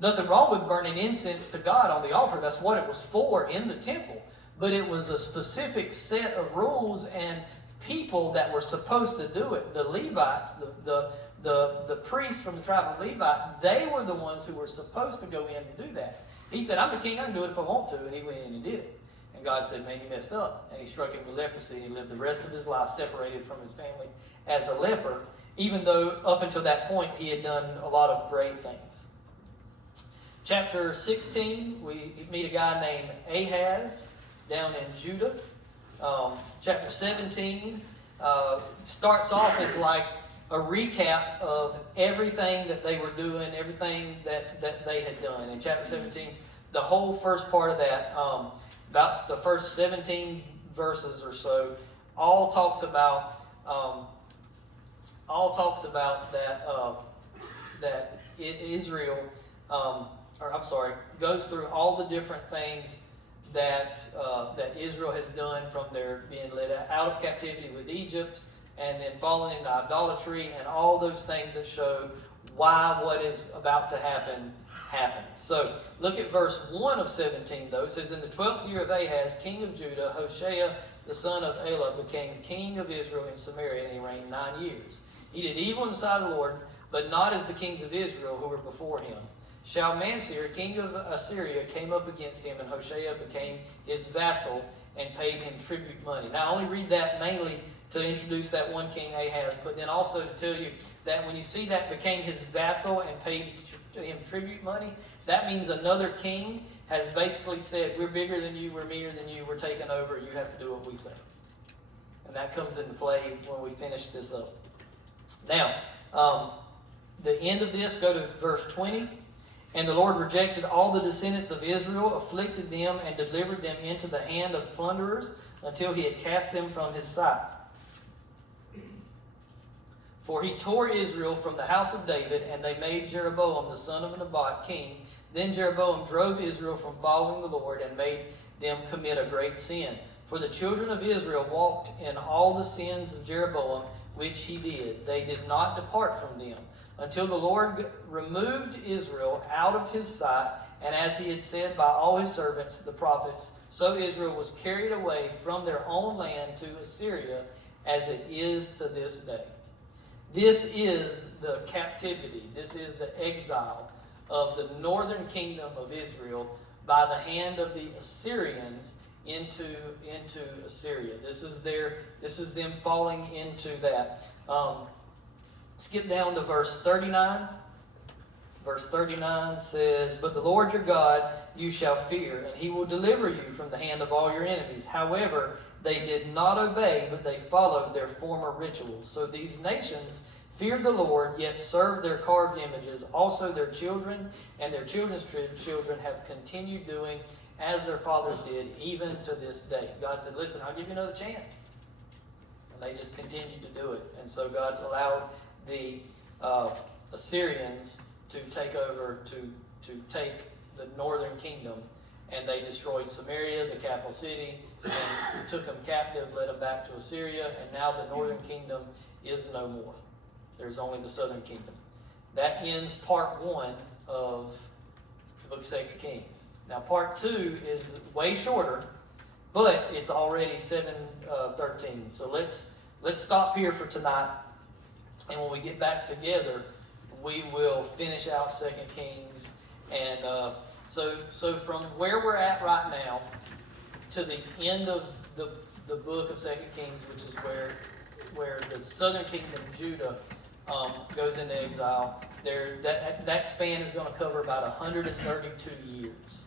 Nothing wrong with burning incense to God on the altar. That's what it was for in the temple. But it was a specific set of rules and people that were supposed to do it. The Levites, the priests from the tribe of Levi, they were the ones who were supposed to go in and do that. He said, I'm the king, I can do it if I want to. And he went in and did it. And God said, man, he messed up. And he struck him with leprosy. He lived the rest of his life separated from his family as a leper, even though up until that point he had done a lot of great things. Chapter 16, we meet a guy named Ahaz down in Judah. Chapter 17 starts off as like a recap of everything that they were doing, everything that they had done. In chapter 17, the whole first part of that, about the first 17 verses or so, all talks about that Israel, goes through all the different things that Israel has done from their being led out of captivity with Egypt, and then falling into idolatry, and all those things that show why what is about to happen happens. So look at verse 1 of 17, though. It says, in the 12th year of Ahaz, king of Judah, Hoshea, the son of Elah, became king of Israel in Samaria, and he reigned 9 years. He did evil in the sight of the Lord, but not as the kings of Israel who were before him. Shalmaneser, king of Assyria, came up against him, and Hoshea became his vassal and paid him tribute money. Now, I only read that mainly to introduce that one king Ahaz, but then also to tell you that when you see that became his vassal and paid him tribute money, that means another king has basically said, we're bigger than you, we're meaner than you, we're taking over, you have to do what we say. And that comes into play when we finish this up. Now, the end of this, go to verse 20. And the Lord rejected all the descendants of Israel, afflicted them, and delivered them into the hand of plunderers until he had cast them from his sight. For he tore Israel from the house of David, and they made Jeroboam the son of Nebat king. Then Jeroboam drove Israel from following the Lord and made them commit a great sin. For the children of Israel walked in all the sins of Jeroboam, which he did. They did not depart from them, until the Lord removed Israel out of his sight, and as he had said by all his servants, the prophets, so Israel was carried away from their own land to Assyria, as it is to this day. This is the captivity, this is the exile of the northern kingdom of Israel by the hand of the Assyrians into Assyria. This is them falling into that. Skip down to verse 39. Verse 39 says, "But the Lord your God you shall fear, and he will deliver you from the hand of all your enemies. However, they did not obey, but they followed their former rituals. So these nations feared the Lord, yet served their carved images. Also their children and their children's children have continued doing as their fathers did, even to this day." God said, listen, I'll give you another chance. And they just continued to do it. And so God allowed the Assyrians to take over, to take the northern kingdom, and they destroyed Samaria, the capital city, and took them captive, led them back to Assyria, and now the northern kingdom is no more. There's only the southern kingdom. That ends part 1 of the book of 2 Kings. Now part 2 is way shorter, but it's already 7:13. So let's stop here for tonight, and when we get back together, we will finish out 2 Kings. And so from where we're at right now to the end of the book of 2 Kings, which is where the southern kingdom, Judah, goes into exile, that span is going to cover about 132 years.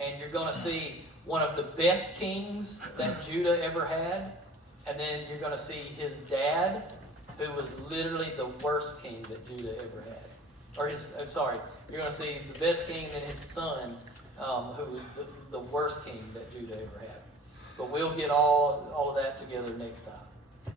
And you're going to see one of the best kings that Judah ever had, and then you're going to see his dad, who was literally the worst king that Judah ever had. You're going to see the best king and then his son, who was the worst king that Judah ever had. But we'll get all of that together next time.